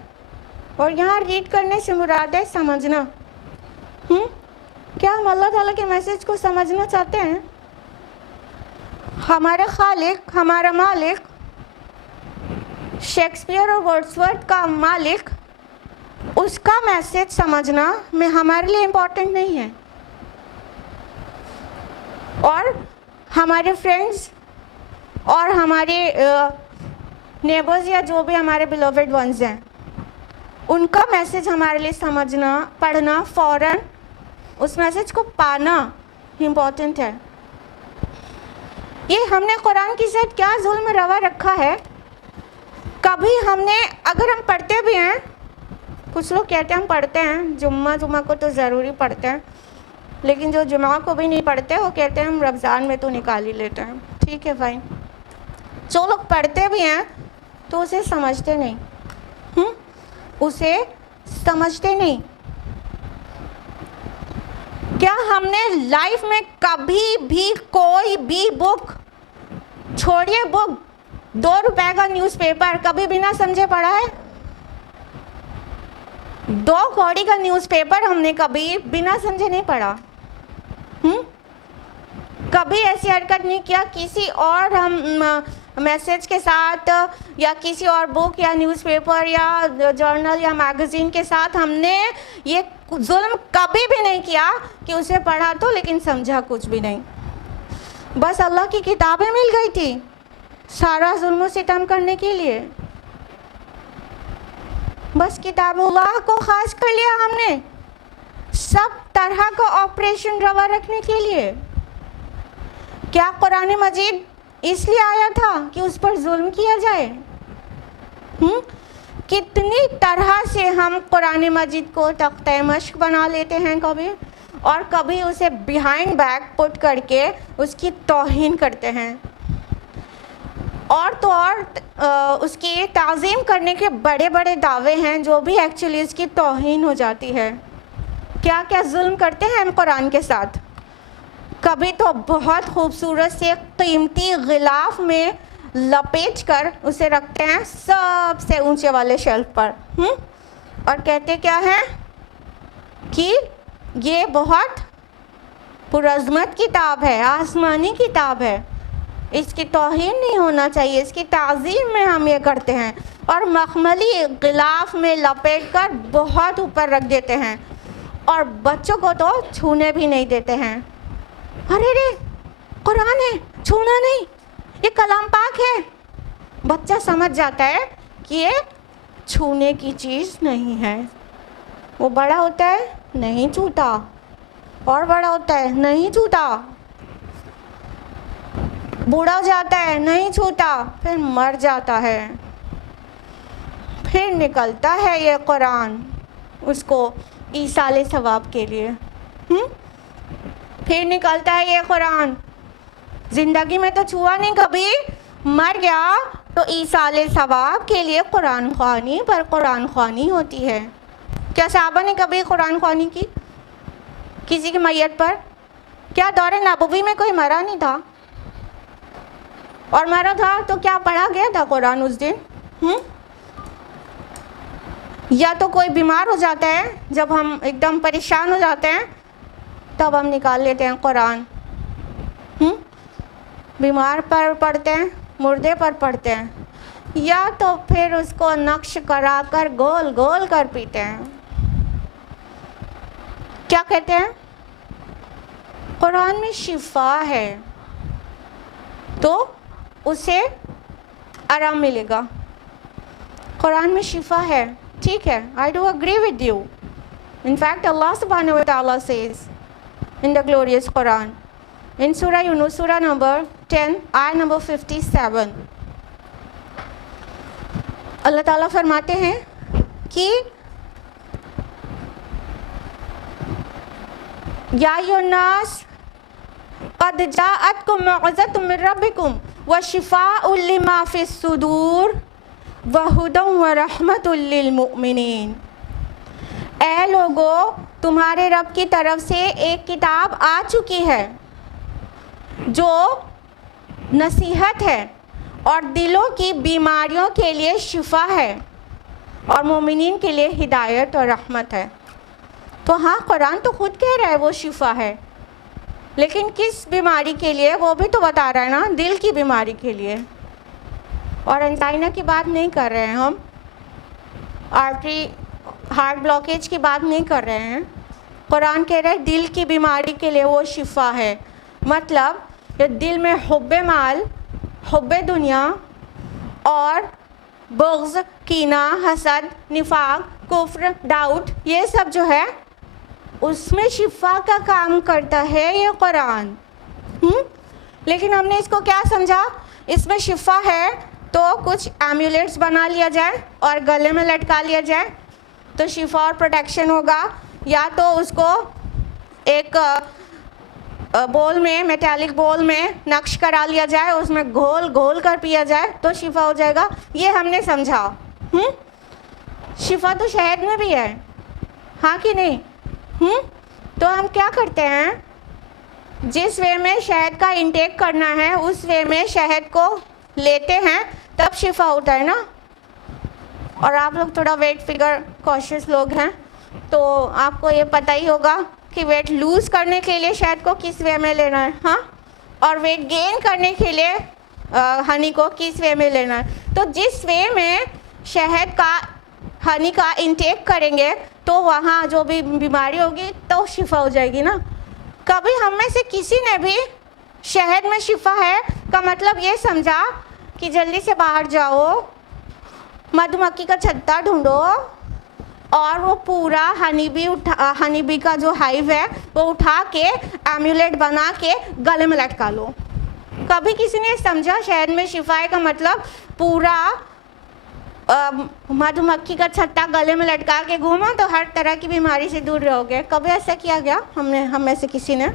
और यहाँ रीड करने से मुराद है समझना। क्या हम अल्लाह ताला के मैसेज को समझना चाहते हैं? हमारा खालिक, हमारा मालिक, शेक्सपियर और वर्ड्सवर्थ का मालिक, उसका मैसेज समझना में हमारे लिए इम्पोर्टेंट नहीं है, और हमारे फ्रेंड्स और हमारे नेबर्स या जो भी हमारे बिलोवेड वंस हैं, उनका मैसेज हमारे लिए समझना, पढ़ना, फ़ौरन उस मैसेज को पाना इम्पोर्टेंट है। ये हमने कुरान के साथ क्या जुल्म रवा रखा है? कभी हमने, अगर हम पढ़ते भी हैं, कुछ लोग कहते हैं हम पढ़ते हैं, जुम्मा को तो ज़रूरी पढ़ते हैं, लेकिन जो जुम्मा को भी नहीं पढ़ते वो कहते हैं हम रमज़ान में तो निकाल ही लेते हैं। ठीक है भाई, जो लोग पढ़ते भी हैं तो उसे समझते नहीं, उसे समझते नहीं। क्या हमने लाइफ में कभी भी कोई भी बुक, छोड़िए बुक, 2 रुपए का न्यूज़पेपर कभी बिना समझे पढ़ा है? 2 कौड़ी का न्यूज़पेपर हमने कभी बिना समझे नहीं पढ़ा। कभी ऐसी हरकत नहीं किया किसी और हम मैसेज के साथ या किसी और बुक या न्यूज़पेपर या जर्नल या मैगज़ीन के साथ हमने ये जुल्म कभी भी नहीं किया कि उसे पढ़ा तो लेकिन समझा कुछ भी नहीं। बस अल्लाह की किताबें मिल गई थी सारा जुल्म सितम करने के लिए। बस किताबुल्लाह को ख़ास कर लिया हमने सब तरह का ऑपरेशन रवा रखने के लिए। क्या कुरान मजीद इसलिए आया था कि उस पर जुल्म किया जाए? कितनी तरह से हम कुरान मजीद को तख्ते मश्क बना लेते हैं कभी, और कभी उसे बिहाइंड बैक पुट करके उसकी तौहीन करते हैं, और तो और उसकी ताज़ीम करने के बड़े बड़े दावे हैं जो भी एक्चुअली इसकी तौहीन हो जाती है। क्या क्या जुल्म करते हैं हम कुरान के साथ। कभी तो बहुत खूबसूरत से कीमती गिलाफ में लपेट कर उसे रखते हैं सबसे ऊंचे वाले शेल्फ पर, और कहते क्या है कि ये बहुत पुरज़मत किताब है, आसमानी किताब है। इसकी तौहीन नहीं होना चाहिए, इसकी ताज़ीम में हम ये करते हैं और मखमली गिलाफ में लपेट कर बहुत ऊपर रख देते हैं और बच्चों को तो छूने भी नहीं देते हैं। अरे रे कुरान है, छूना नहीं, ये कलाम पाक है। बच्चा समझ जाता है कि ये छूने की चीज़ नहीं है। वो बड़ा होता है नहीं छूता, और बड़ा होता है नहीं छूता, बूढ़ा हो जाता है नहीं छूता, फिर मर जाता है, फिर निकलता है ये कुरान उसको ईसाले सवाब के लिए। फिर निकलता है ये कुरान, ज़िंदगी में तो छुआ नहीं कभी, मर गया तो ईसाले सवाब के लिए कुरान ख्वानी पर कुरान ख्वानी होती है। क्या साहबा ने कभी कुरान ख्वानी की किसी की मैयत पर? क्या दौरे नबवी में कोई मरा नहीं था? और मरा था तो क्या पढ़ा गया था कुरान उस दिन? या तो कोई बीमार हो जाता है, जब हम एकदम परेशान हो जाते हैं तब हम निकाल लेते हैं कुरान। बीमार पर पढ़ते हैं, मुर्दे पर पढ़ते हैं, या तो फिर उसको नक्श करा कर गोल गोल कर पीते हैं। क्या कहते हैं? कुरान में शिफा है तो उसे आराम मिलेगा। कुरान में शिफा है, ठीक है, I do agree with you. In fact, Allah subhanahu wa ta'ala says in the glorious Quran, in Surah Yunus, Surah number 10, ayah number 57, अल्लाह ताला फरमाते हैं कि या अय्युहन्नास क़द जाअतकुम मौइज़तुम मिन रब्बिकुम व शिफ़ाउन लिमा फ़िस्सुदूर व हुदन व रहमतुल लिल मुमिनीन। ऐ लोगो, तुम्हारे रब की तरफ से एक किताब आ चुकी है जो नसीहत है और दिलों की बीमारियों के लिए शिफा है और मोमिनीन के लिए हिदायत और रहमत है। तो हाँ, कुरान तो खुद कह रहा है वो शिफा है, लेकिन किस बीमारी के लिए वो भी तो बता रहा है ना, दिल की बीमारी के लिए। और एंजाइना की बात नहीं कर रहे हैं हम, आर्टरी हार्ट ब्लॉकेज की बात नहीं कर रहे हैं। कुरान कह रहा है दिल की बीमारी के लिए वो शिफा है। मतलब ये दिल में हुब्बे माल, हुब्बे दुनिया और बुग़्ज़, कीना, हसद, निफाक, कुफ्र, डाउट, ये सब जो है उसमें शिफा का काम करता है ये कुरान। लेकिन हमने इसको क्या समझा, इसमें शिफा है तो कुछ एम्यूलेट्स बना लिया जाए और गले में लटका लिया जाए तो शिफा और प्रोटेक्शन होगा, या तो उसको एक बोल में, मेटालिक बोल में नक्श करा लिया जाए, उसमें घोल घोल कर पिया जाए तो शिफा हो जाएगा। ये हमने समझा। शिफा तो शहद में भी है, हाँ कि नहीं? तो हम क्या करते हैं, जिस वे में शहद का इंटेक करना है उस वे में शहद को लेते हैं, तब शिफा होता है ना। और आप लोग थोड़ा वेट फिगर कॉशियस लोग हैं तो आपको ये पता ही होगा कि वेट लूज़ करने के लिए शहद को किस वे में लेना है, हाँ, और वेट गेन करने के लिए हनी को किस वे में लेना है। तो जिस वे में शहद का, हनी का इंटेक करेंगे तो वहाँ जो भी बीमारी होगी तो शिफा हो जाएगी ना। कभी हम में से किसी ने भी शहद में शिफा है का मतलब ये समझा कि जल्दी से बाहर जाओ, मधुमक्खी का छत्ता ढूंढो और वो पूरा हनी बी का जो हाइव है वो उठा के एम्यूलेट बना के गले में लटका लो। कभी किसी ने समझा शहद में शिफा का मतलब पूरा मधुमक्खी का छत्ता गले में लटका के घूमो तो हर तरह की बीमारी से दूर रहोगे? कभी ऐसा किया गया हम में से किसी ने?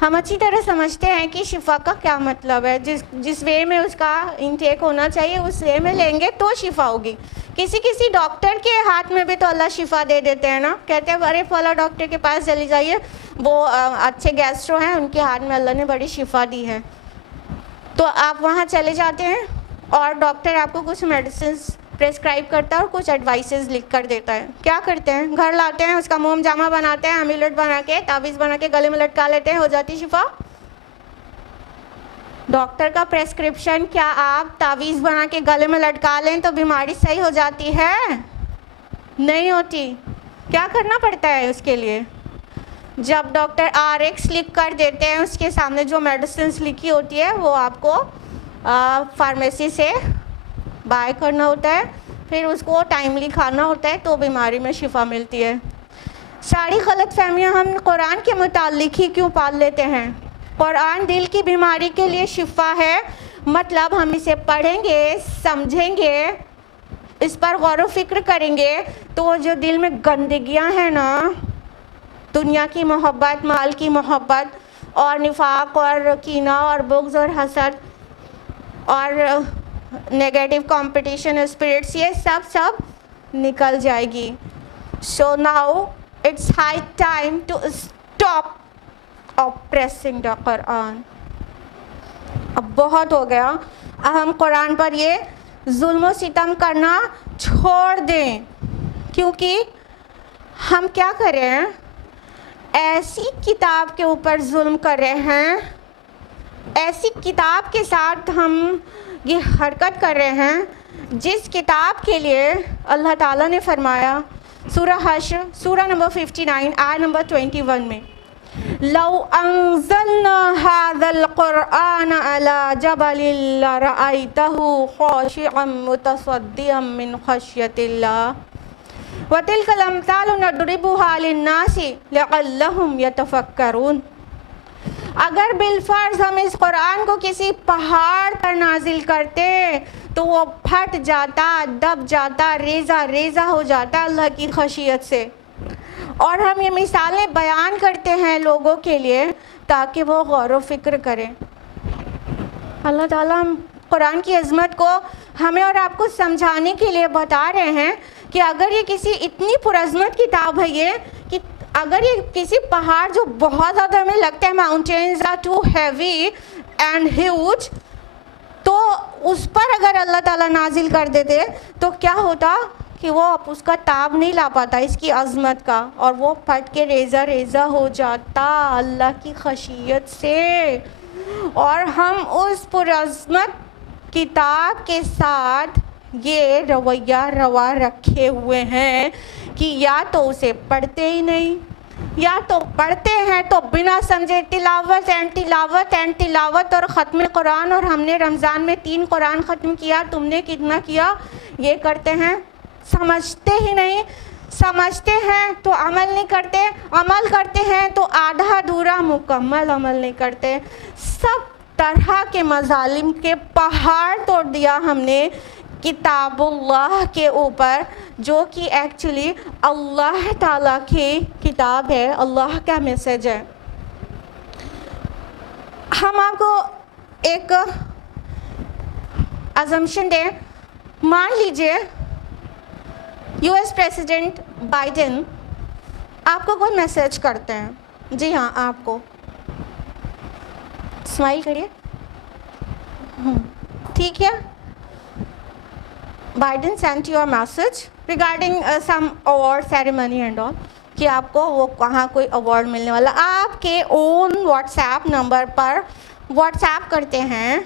हम अच्छी तरह समझते हैं कि शिफा का क्या मतलब है। जिस वे में उसका इंटेक होना चाहिए उस वे में लेंगे तो शिफा होगी। किसी डॉक्टर के हाथ में भी तो अल्लाह शिफा दे देते हैं ना। कहते हैं अरे फला डॉक्टर के पास चली जाइए, वो अच्छे गैस्ट्रो हैं, उनके हाथ में अल्लाह ने बड़ी शिफा दी है। तो आप वहाँ चले जाते हैं और डॉक्टर आपको कुछ मेडिसिन प्रेस्क्राइब करता है और कुछ एडवाइसेस लिख कर देता है। क्या करते हैं, घर लाते हैं, उसका मोम जामा बनाते हैं, एम्यूलेट बना के, तावीज़ बना के गले में लटका लेते हैं, हो जाती शिफा? डॉक्टर का प्रेस्क्रिप्शन क्या आप तावीज़ बना के गले में लटका लें तो बीमारी सही हो जाती है? नहीं होती। क्या करना पड़ता है उसके लिए? जब डॉक्टर RX लिख कर देते हैं, उसके सामने जो मेडिसिन लिखी होती है वो आपको फार्मेसी से बाय करना होता है, फिर उसको टाइमली खाना होता है तो बीमारी में शिफा मिलती है। सारी गलत फहमियाँ हम कुरान के मुतालिक ही क्यों पाल लेते हैं? कुरान दिल की बीमारी के लिए शिफा है, मतलब हम इसे पढ़ेंगे, समझेंगे, इस पर गौर व फिक्र करेंगे तो वो जो दिल में गंदगियाँ हैं ना, दुनिया की मोहब्बत, माल की मोहब्बत और निफाक और कीना और बुग़्ज़ और हसद और नेगेटिव कंपटीशन स्पिरिट्स, ये सब निकल जाएगी। So now it's high time to stop oppressing the Quran. अब बहुत हो गया, अब हम कुरान पर ये जुल्म सितम करना छोड़ दें, क्योंकि हम क्या कर रहे हैं, ऐसी किताब के ऊपर जुल्म कर रहे हैं, ऐसी किताब के साथ हम ये हरकत कर रहे हैं जिस किताब के लिए अल्लाह ताला ने फरमाया सूरह हश्र सूरह नंबर 59 आयत नंबर 21 में, लौ अंज़लना हाज़ल क़ुरआन अला जबलिन लरअयतहु ख़ाशिअन मुतसद्दिअन मिन ख़श्यतिल्लाह व तिलकल अम्सालु नदरिबुहा लिन्नासि लअल्लहुम यतफ़क्करून। अगर बिलफर्ज हम इस कुरान को किसी पहाड़ पर नाजिल करते तो वो फट जाता, दब जाता, रेजा रेजा हो जाता अल्लाह की खशियत से। और हम ये मिसालें बयान करते हैं लोगों के लिए ताकि वो गौर व फिक्र करें। अल्लाह ताला कुरान की अज़मत को हमें और आपको समझाने के लिए बता रहे हैं कि अगर ये किसी इतनी पुरअज़मत किताब है ये, कि अगर ये किसी पहाड़ जो बहुत ज़्यादा हमें लगता है mountains are too heavy and huge, तो उस पर अगर अल्लाह ताला नाजिल कर देते तो क्या होता कि वो उसका ताब नहीं ला पाता इसकी अज़मत का, और वो फट के रेज़ा रेज़ा हो जाता अल्लाह की खशियत से। और हम उस पुरअज़मत किताब के साथ ये रवैया रवा रखे हुए हैं कि या तो उसे पढ़ते ही नहीं, या तो पढ़ते हैं तो बिना समझे तिलावत एंड तिलावत एंड तिलावत और ख़त्म कुरान, और हमने रमज़ान में 3 कुरान ख़त्म किया, तुमने कितना किया, ये करते हैं। समझते ही नहीं, समझते हैं तो अमल नहीं करते, अमल करते हैं तो आधा अधूरा मुकम्मल अमल नहीं करते। सब तरह के मज़ालिम के पहाड़ तोड़ दिया हमने किताबुल्लाह के ऊपर, जो कि एक्चुअली अल्लाह ताला की किताब है, अल्लाह का मैसेज है। हम आपको एक अजम्पशन दें, मान लीजिए US प्रेसिडेंट बाइडेन आपको कोई मैसेज करते हैं, जी हाँ आपको, स्माइल करिए, ठीक है, Biden sent you a message regarding some award ceremony and all, कि आपको वो कहाँ कोई अवार्ड मिलने वाला, आपके ओन व्हाट्सएप नंबर पर व्हाट्सएप करते हैं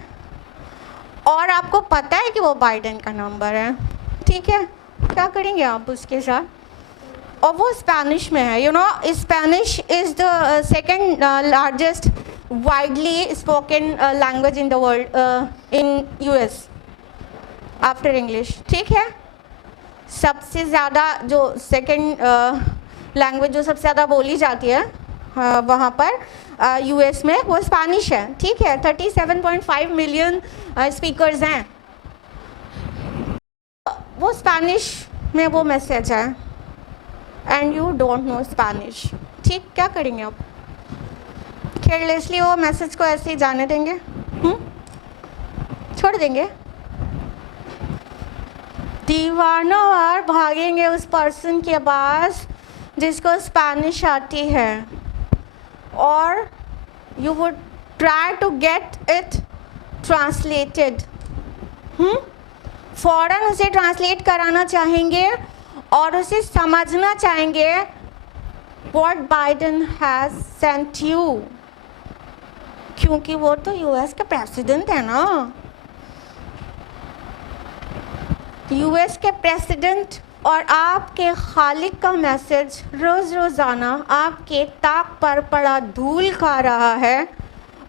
और आपको पता है कि वो बाइडेन का नंबर है, ठीक है, क्या करेंगे आप उसके साथ? और वो स्पेनिश में है, you know Spanish is the second largest widely spoken language in the world in US after English, ठीक है। सबसे ज़्यादा जो सेकेंड लैंग्वेज जो सबसे ज़्यादा बोली जाती है वहाँ पर US में वो स्पेनिश है, ठीक है। 37.5 मिलियन स्पीकर्स हैं, वो स्पेनिश में वो मैसेज है and you don't know Spanish, ठीक, क्या करेंगे आप? केयरलेसली वो मैसेज को ऐसे ही जाने देंगे, छोड़ देंगे? दीवानों और भागेंगे उस पर्सन के पास जिसको स्पेनिश आती है, और you would try to get it translated, फ़ौरन उसे ट्रांसलेट कराना चाहेंगे और उसे समझना चाहेंगे what Biden has sent you, क्योंकि वो तो यूएस के प्रेसिडेंट है ना। यूएस के प्रेसिडेंट और आपके खालिक का मैसेज रोज़ रोज़ाना आपके ताक पर पड़ा धूल खा रहा है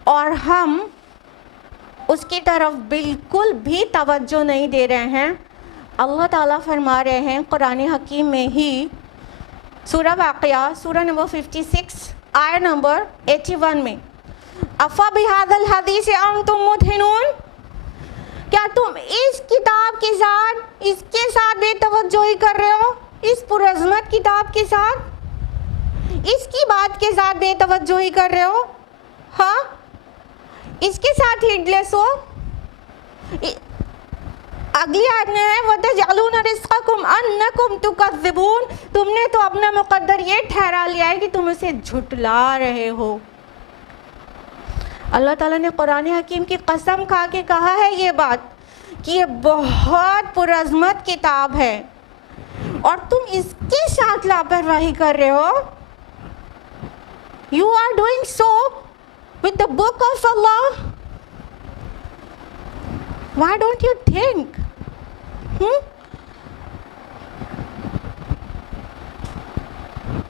और हम उसकी तरफ बिल्कुल भी तवज्जो नहीं दे रहे हैं। अल्लाह ताला फरमा रहे हैं कुरान हकीम में ही, सूरह वाक़िया सूरह नंबर 56 आयत नंबर 81 में, अफ़ा बिहादल हदीस अंतुम मुदहिनून, क्या तुम इस किताब के साथ, इसके साथ बेतवज्जोही कर रहे हो? इस पुरअज़मत किताब के साथ, इसकी बात के साथ बेतवज्जोही कर रहे हो? हाँ, इसके साथ हिडलेस हो। अगली आयत में है वतजअलून रिज़्क़कुम अन्नकुम तुकज़्ज़िबून, तुमने तो अपना मुक़द्दर ये ठहरा लिया है कि तुम उसे झुटला रहे हो। अल्लाह ताला ने कुरान हकीम की कसम खा के कहा है ये बात कि ये बहुत पुरअज़मत किताब है और तुम इसके साथ लापरवाही कर रहे हो। You are doing so with the book of Allah. Why don't you think?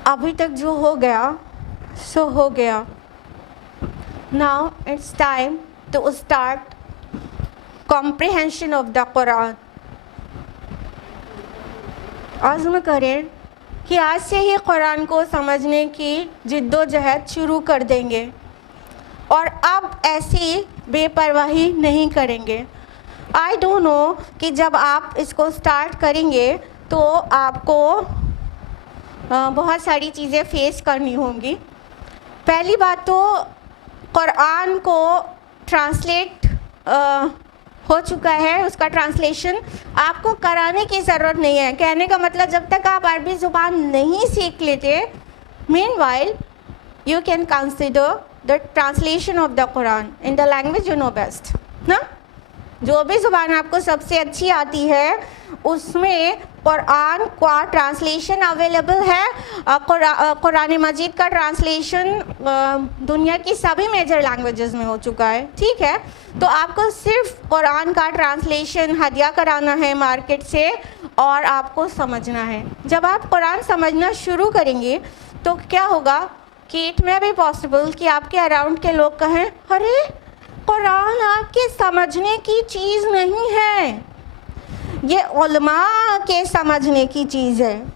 अभी तक जो हो गया सो हो गया। Now it's time to start comprehension of the Quran. आज़म करें कि आज से ही कुरान को समझने की जिद्दोजहद शुरू कर देंगे और अब ऐसी बेपरवाही नहीं करेंगे। आई डोंट नो कि जब आप इसको स्टार्ट करेंगे तो आपको बहुत सारी चीज़ें फेस करनी होंगी। पहली बात तो कुरान को ट्रांसलेट हो चुका है, उसका ट्रांसलेशन आपको कराने की ज़रूरत नहीं है। कहने का मतलब जब तक आप अरबी ज़ुबान नहीं सीख लेते, meanwhile you can consider the translation of the Quran in the language you know best ना। जो भी ज़ुबान आपको सबसे अच्छी आती है उसमें कुरान का ट्रांसलेशन अवेलेबल है। कुरान मजीद का ट्रांसलेशन दुनिया की सभी मेजर लैंग्वेजेस में हो चुका है, ठीक है। तो आपको सिर्फ कुरान का ट्रांसलेशन हदिया कराना है मार्केट से और आपको समझना है। जब आप कुरान समझना शुरू करेंगे तो क्या होगा कि इट में भी पॉसिबल कि आपके अराउंड के लोग कहें, अरे कुरान आपके समझने की चीज़ नहीं है, ये उलमा के समझने की चीज़ है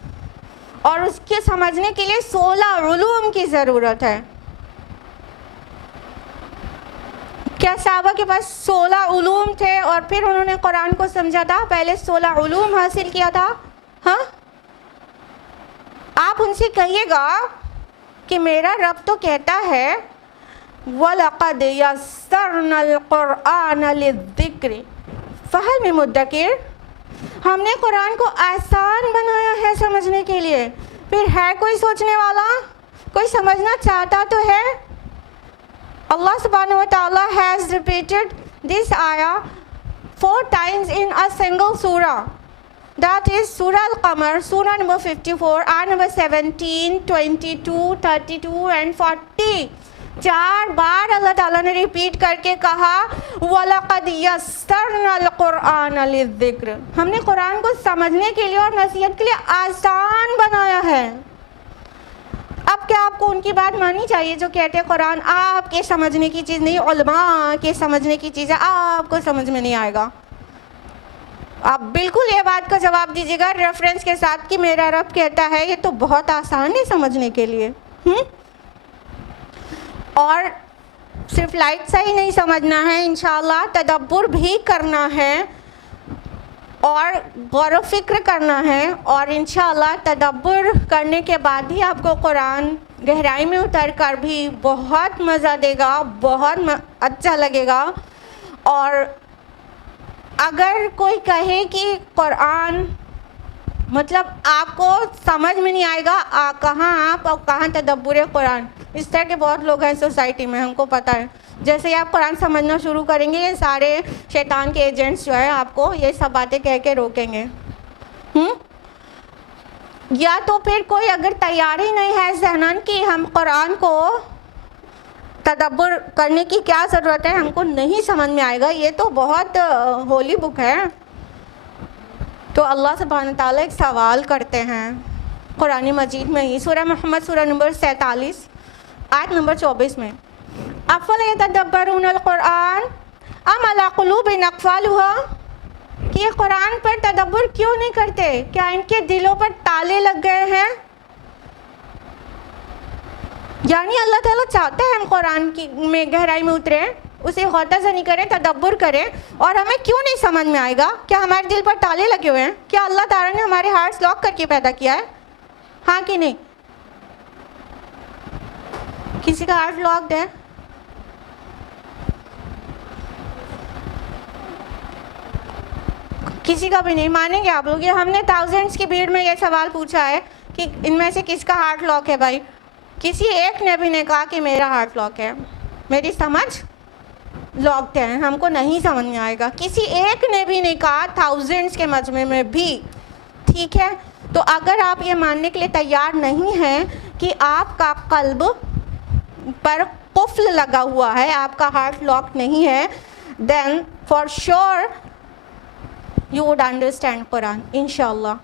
और उसके समझने के लिए 16 उलूम की ज़रूरत है। क्या सहाबा के पास 16 उलूम थे और फिर उन्होंने कुरान को समझा था? पहले 16 उलूम हासिल किया था। हाँ, आप उनसे कहिएगा कि मेरा रब तो कहता है वलक़द यस्सरनल क़ुरआन लिज़्ज़िक्र फ़हल मिन मुद्दकिर, हमने कुरान को आसान बनाया है समझने के लिए। फिर है कोई सोचने वाला, कोई समझना चाहता तो है? अल्लाह सुब्हानहू व तआला हैज़ रिपीटेड दिस आया 4 times in a single surah. That is Surah Al-Qamar, Surah number 54, ayat number 17, 22, 32 and 40. 4 बार अल्लाह ताला ने रिपीट करके कहा वलक़द यस्सरनल क़ुरआन लिज़्ज़िक्र, हमने कुरान को समझने के लिए और नसीहत के लिए आसान बनाया है। अब क्या आपको उनकी बात माननी चाहिए जो कहते हैं कुरान आपके समझने की चीज़ नहीं, उलमा के समझने की चीज़ है, आपको समझ में नहीं आएगा? आप बिल्कुल ये बात का जवाब दीजिएगा रेफरेंस के साथ कि मेरा रब कहता है ये तो बहुत आसान है समझने के लिए। और सिर्फ लाइट सा ही नहीं समझना है, इंशाअल्लाह तदब्बुर भी करना है और गौर व फिक्र करना है और इंशाअल्लाह तदब्बुर करने के बाद ही आपको कुरान गहराई में उतर कर भी बहुत मज़ा देगा, बहुत अच्छा लगेगा। और अगर कोई कहे कि कुरान मतलब आपको समझ में नहीं आएगा, कहाँ आप और कहाँ तदब्बुर कुरान, इस तरह के बहुत लोग हैं सोसाइटी में, हमको पता है। जैसे ही आप कुरान समझना शुरू करेंगे ये सारे शैतान के एजेंट्स जो है आपको ये सब बातें कह के रोकेंगे। या तो फिर कोई अगर तैयार ही नहीं है ज़हनन कि हम कुरान को तदब्बर करने की क्या ज़रूरत है, हमको नहीं समझ में आएगा, ये तो बहुत होली बुक है। तो अल्लाह सुब्हानहू तआला एक सवाल करते हैं कुरान मजीद में ही, सूरह मोहम्मद सूरह नंबर 47 आयत नंबर 24 में, अफ़ला यतदब्बरूनल कुरान अम अला क़ुलूबिन अक़फ़ालुहा, कि ये कुरान पर तदब्बर क्यों नहीं करते, क्या इनके दिलों पर ताले लग गए हैं? यानी अल्लाह ताला चाहते हैं हम कुरान की में गहराई में उतरें, उसे गौर-ज़नी करें, तदब्बर करें, और हमें क्यों नहीं समझ में आएगा? क्या हमारे दिल पर ताले लगे हुए हैं? क्या अल्लाह ताला ने हमारे हार्ट्स लॉक करके पैदा किया है? हाँ कि नहीं? किसी का हार्ट लॉक्ड है? किसी का भी नहीं। मानेंगे आप लोग? ये हमने थाउजेंड्स की भीड़ में ये सवाल पूछा है कि इनमें से किसका हार्ट लॉक है भाई? किसी एक ने भी नहीं कहा कि मेरा हार्ट लॉक है, मेरी समझ लॉक्ड है, हमको नहीं समझ में आएगा। किसी एक ने भी नहीं कहा, थाउजेंड्स के मजमे में भी। ठीक है, तो अगर आप ये मानने के लिए तैयार नहीं हैं कि आपका कल्ब पर कुफ्ल लगा हुआ है, आपका हार्ट लॉक नहीं है, then for sure you would understand Quran इंशाल्लाह।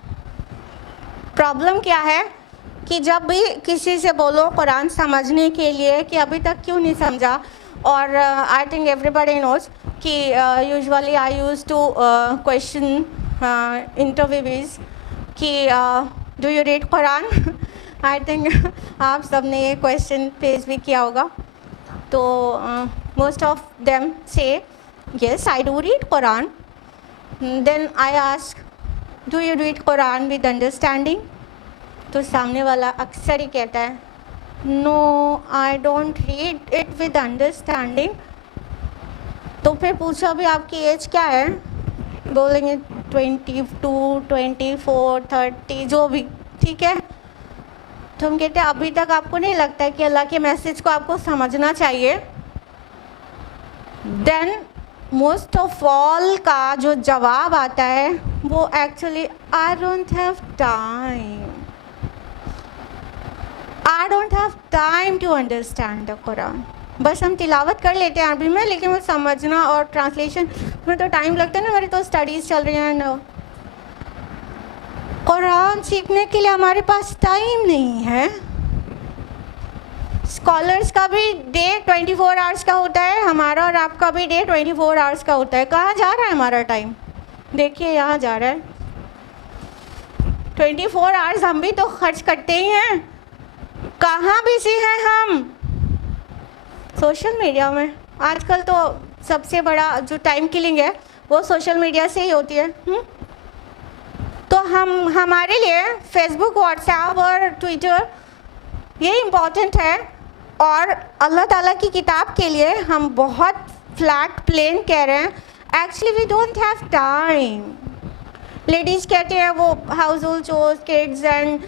प्रॉब्लम क्या है कि जब भी किसी से बोलो कुरान समझने के लिए कि अभी तक क्यों नहीं समझा, और आई थिंक एवरीबडी नोज कि usually I use to question interviews कि do you read Quran. I think आप सब ने ये क्वेश्चन फेस भी किया होगा। तो मोस्ट ऑफ देम से yes I do read Quran. Then I ask do you read Quran with understanding, तो सामने वाला अक्सर ही कहता है no I don't read it with understanding. तो फिर पूछो अभी आपकी एज क्या है, बोलेंगे 22, 24, 30 जो भी, ठीक है। तो हम कहते हैं अभी तक आपको नहीं लगता है कि अल्लाह के मैसेज को आपको समझना चाहिए? देन मोस्ट ऑफ ऑल का जो जवाब आता है वो actually I don't have time, I don't have time to understand the Quran. बस हम तिलावत कर लेते हैं अरबी में, लेकिन वो समझना और ट्रांसलेशन में तो टाइम लगता है ना, हमारी तो स्टडीज़ चल रही हैं। कुरान सीखने के लिए हमारे पास टाइम नहीं है। स्कॉलर्स का भी डे 24 आवर्स का होता है, हमारा और आपका भी डे 24 आवर्स का होता है। कहाँ जा रहा है हमारा टाइम? देखिए यहाँ जा रहा है। 24 आवर्स हम भी तो खर्च करते ही हैं। कहाँ बिजी हैं हम? सोशल मीडिया में। आजकल तो सबसे बड़ा जो टाइम किलिंग है वो सोशल मीडिया से ही होती है। तो हमारे लिए फेसबुक, व्हाट्सएप और ट्विटर ये इम्पॉर्टेंट है, और अल्लाह ताला की किताब के लिए हम बहुत फ्लैट प्लेन कह रहे हैं actually we don't have time. Ladies कहते हैं वो household chores, kids and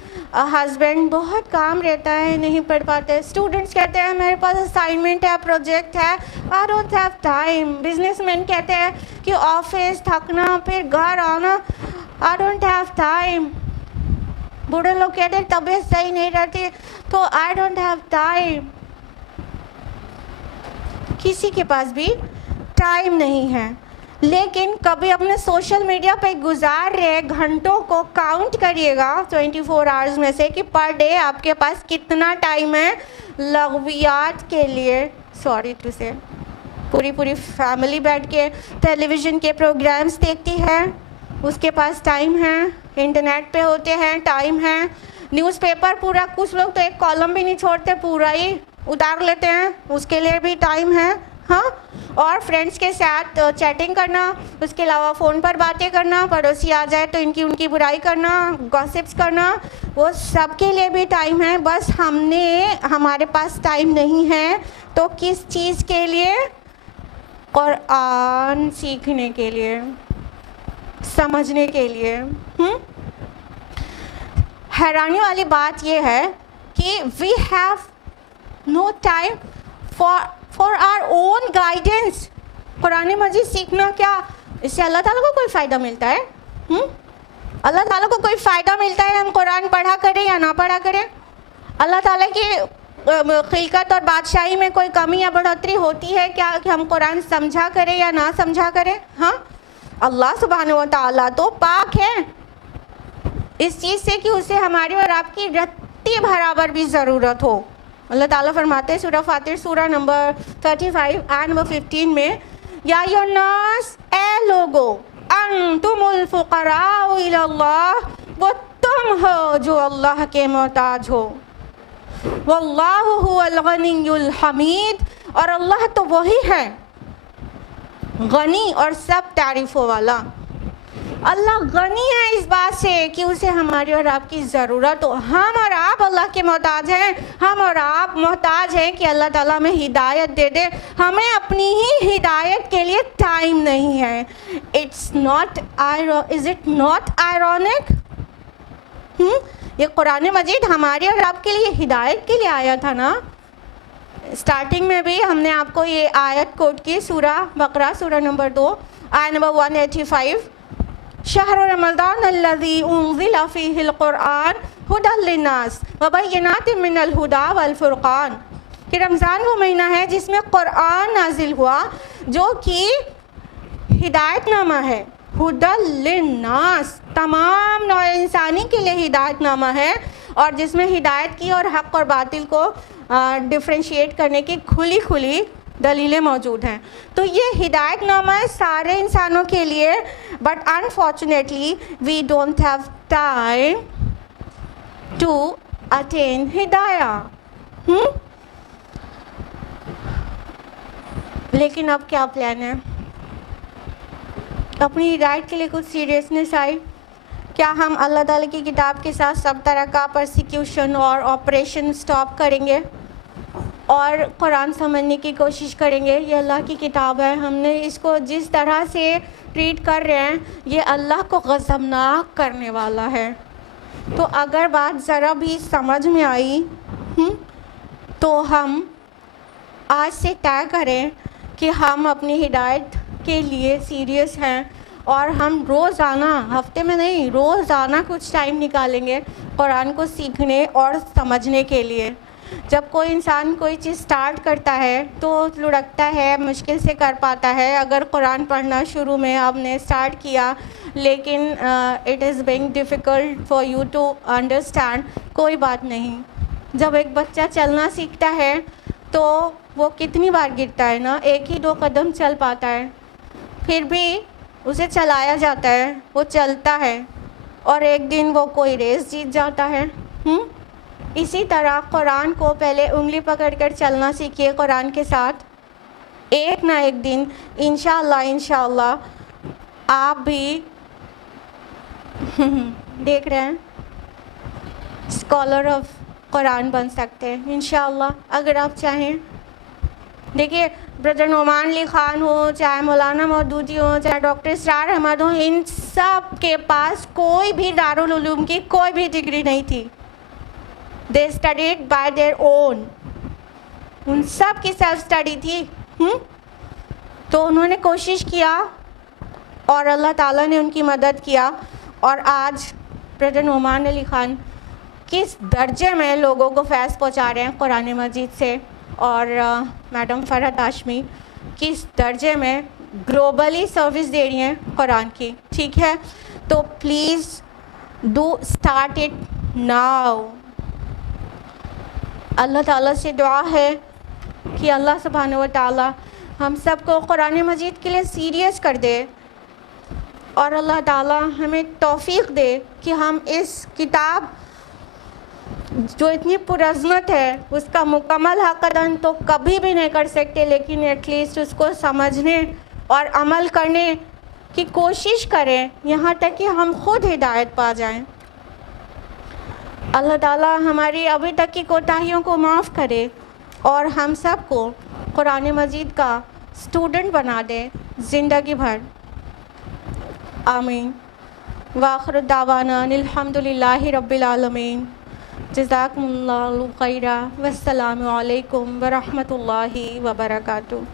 husband, बहुत काम रहता है, नहीं पढ़ पाते। स्टूडेंट्स कहते हैं मेरे पास असाइनमेंट है, प्रोजेक्ट है, आई डोंट हैव टाइम। बिजनेसमैन कहते हैं कि ऑफिस थकना, फिर घर आना, आई डोंट हैव टाइम। बूढ़े लोग कहते हैं तबीयत सही नहीं रहती, तो आई डोंट हैव टाइम। किसी के पास भी टाइम नहीं है। लेकिन कभी अपने सोशल मीडिया पे गुजार रहे घंटों को काउंट करिएगा 24 आवर्स में से कि पर डे आपके पास कितना टाइम है लग़वियात के लिए। सॉरी टू से, पूरी फैमिली बैठ के टेलीविज़न के प्रोग्राम्स देखती है, उसके पास टाइम है। इंटरनेट पे होते हैं, टाइम है। न्यूज़पेपर पूरा, कुछ लोग तो एक कॉलम भी नहीं छोड़ते, पूरा ही उतार लेते हैं, उसके लिए भी टाइम है। हाँ, और फ्रेंड्स के साथ चैटिंग करना, उसके अलावा फ़ोन पर बातें करना, पड़ोसी आ जाए तो इनकी उनकी बुराई करना, गॉसिप्स करना, वो सब के लिए भी टाइम है। बस हमारे पास टाइम नहीं है तो किस चीज़ के लिए? कुरान सीखने के लिए, समझने के लिए। हैरानी वाली बात यह है कि we have no time for our own guidance. Quran मजीद सीखना क्या, इससे अल्लाह ताला को कोई फ़ायदा मिलता है? अल्लाह ताला को कोई फ़ायदा मिलता है हम कुरान पढ़ा करें या ना पढ़ा करें? अल्लाह ताला की खिलकत और बादशाही में कोई कमी या बढ़ोतरी होती है क्या कि हम कुरान समझा करें या ना समझा करें? हाँ, अल्लाह सुब्हानहू व तआला तो पाक है इस चीज़ से कि उसे हमारी और आपकी रत्ती बराबर भी ज़रूरत हो। अल्लाह ताला फरमाते हैं सूरह फातिर सूरह नंबर 35 आयत नंबर 15 में, या अय्युहन्नास, ए लोगो, अंतुमुल फुक़राउ इलल्लाह, वो तुम हो जो अल्लाह के मोहताज हो, वल्लाहु हुवल गनियुल हमीद, और अल्लाह तो वही है गनी और सब तारीफ़ों वाला। अल्लाह गनी है इस बात से कि उसे हमारी और आपकी ज़रूरत हो। हम और आप अल्लाह के मोहताज हैं, हम और आप मोहताज हैं कि अल्लाह ताला हमें हिदायत दे दे। हमें अपनी ही हिदायत के लिए टाइम नहीं है। It's not is it not ironic? ये कुरान मजीद हमारी और आपके लिए हिदायत के लिए आया था ना। स्टार्टिंग में भी हमने आपको ये आयत कोट की, सूरह बकरा सूरह नंबर 2 आयत नंबर 185, शहर रमज़ान अल्लज़ी उन्ज़िला फ़ीहिल क़ुरआन हुदल लिन्नास व बय्यिनातिम मिनल हुदा वल फ़ुरक़ान, कि रमज़ान वो महीना है जिसमें क़ुरआन नाजिल हुआ जो कि हिदायतनामा है, हुदल लिन्नास, तमाम नौ इंसानी के लिए हिदायतनामा है, और जिसमें हिदायत की और हक़ और बातिल को डिफ्रेंशिएट करने की खुली खुली दलीलें मौजूद हैं। तो ये हिदायतनामा है सारे इंसानों के लिए, but unfortunately we don't have time to attain हिदाया। लेकिन अब क्या प्लान है? अपनी हिदायत के लिए कुछ सीरियसनेस आई? क्या हम अल्लाह ताला की किताब के साथ सब तरह का परसिक्यूशन और ऑपरेशन स्टॉप करेंगे और कुरान समझने की कोशिश करेंगे? ये अल्लाह की किताब है, हमने इसको जिस तरह से ट्रीट कर रहे हैं ये अल्लाह को गज़बनाक करने वाला है। तो अगर बात ज़रा भी समझ में आई तो हम आज से तय करें कि हम अपनी हिदायत के लिए सीरियस हैं और हम रोज़ाना, हफ्ते में नहीं, रोज़ाना कुछ टाइम निकालेंगे कुरान को सीखने और समझने के लिए। जब कोई इंसान कोई चीज़ स्टार्ट करता है तो लुढ़कता है, मुश्किल से कर पाता है। अगर कुरान पढ़ना शुरू में आपने स्टार्ट किया लेकिन it is being difficult for you to understand, कोई बात नहीं। जब एक बच्चा चलना सीखता है तो वो कितनी बार गिरता है ना, एक ही 2 कदम चल पाता है, फिर भी उसे चलाया जाता है, वो चलता है और एक दिन वो कोई रेस जीत जाता है। इसी तरह कुरान को पहले उंगली पकड़कर चलना सीखिए कुरान के साथ, एक ना एक दिन इंशाअल्लाह आप भी देख रहे हैं स्कॉलर ऑफ कुरान बन सकते हैं इंशाअल्लाह, अगर आप चाहें। देखिए, ब्रदर नोमान अली ख़ान हो, चाहे मौलाना मौदूदी हो, चाहे डॉक्टर इसरार अहमद हो, इन सब के पास कोई भी दारुल उलूम की कोई भी डिग्री नहीं थी। दे स्टडीड बाय देयर ओन, उन सब की सेल्फ स्टडी थी। तो उन्होंने कोशिश किया और अल्लाह ताला ने उनकी मदद किया, और आज ब्रदर नोमान अली ख़ान किस दर्जे में लोगों को फैज़ पहुँचा रहे हैं कुरान मजीद से, और मैडम फ़रहत हाशमी किस दर्जे में ग्लोबली सर्विस दे रही हैं कुरान की। ठीक है, तो please do start it now. अल्लाह ताला से दुआ है कि अल्लाह सुब्हानहू व तआला हम सबको कुरान मजीद के लिए सीरियस कर दे, और अल्लाह ताला हमें तौफ़ीक़ दे कि हम इस किताब जो इतनी पुरज़मत है उसका मुकम्मल हक़ अदा तो कभी भी नहीं कर सकते, लेकिन एटलीस्ट उसको समझने और अमल करने की कोशिश करें, यहाँ तक कि हम खुद हिदायत पा जाएं। अल्लाह ताला हमारी अभी तक की कोताहियों को माफ़ करे और हम सब को कुरान मजीद का स्टूडेंट बना दे ज़िंदगी भर। आमीन। वाखिर दावाना अल्हम्दुलिल्लाहि रब्बिल आलमीन। जज़ाकुमुल्लाहु खैरा। वस्सलामु अलैकुम व रहमतुल्लाहि व बरकातुहू।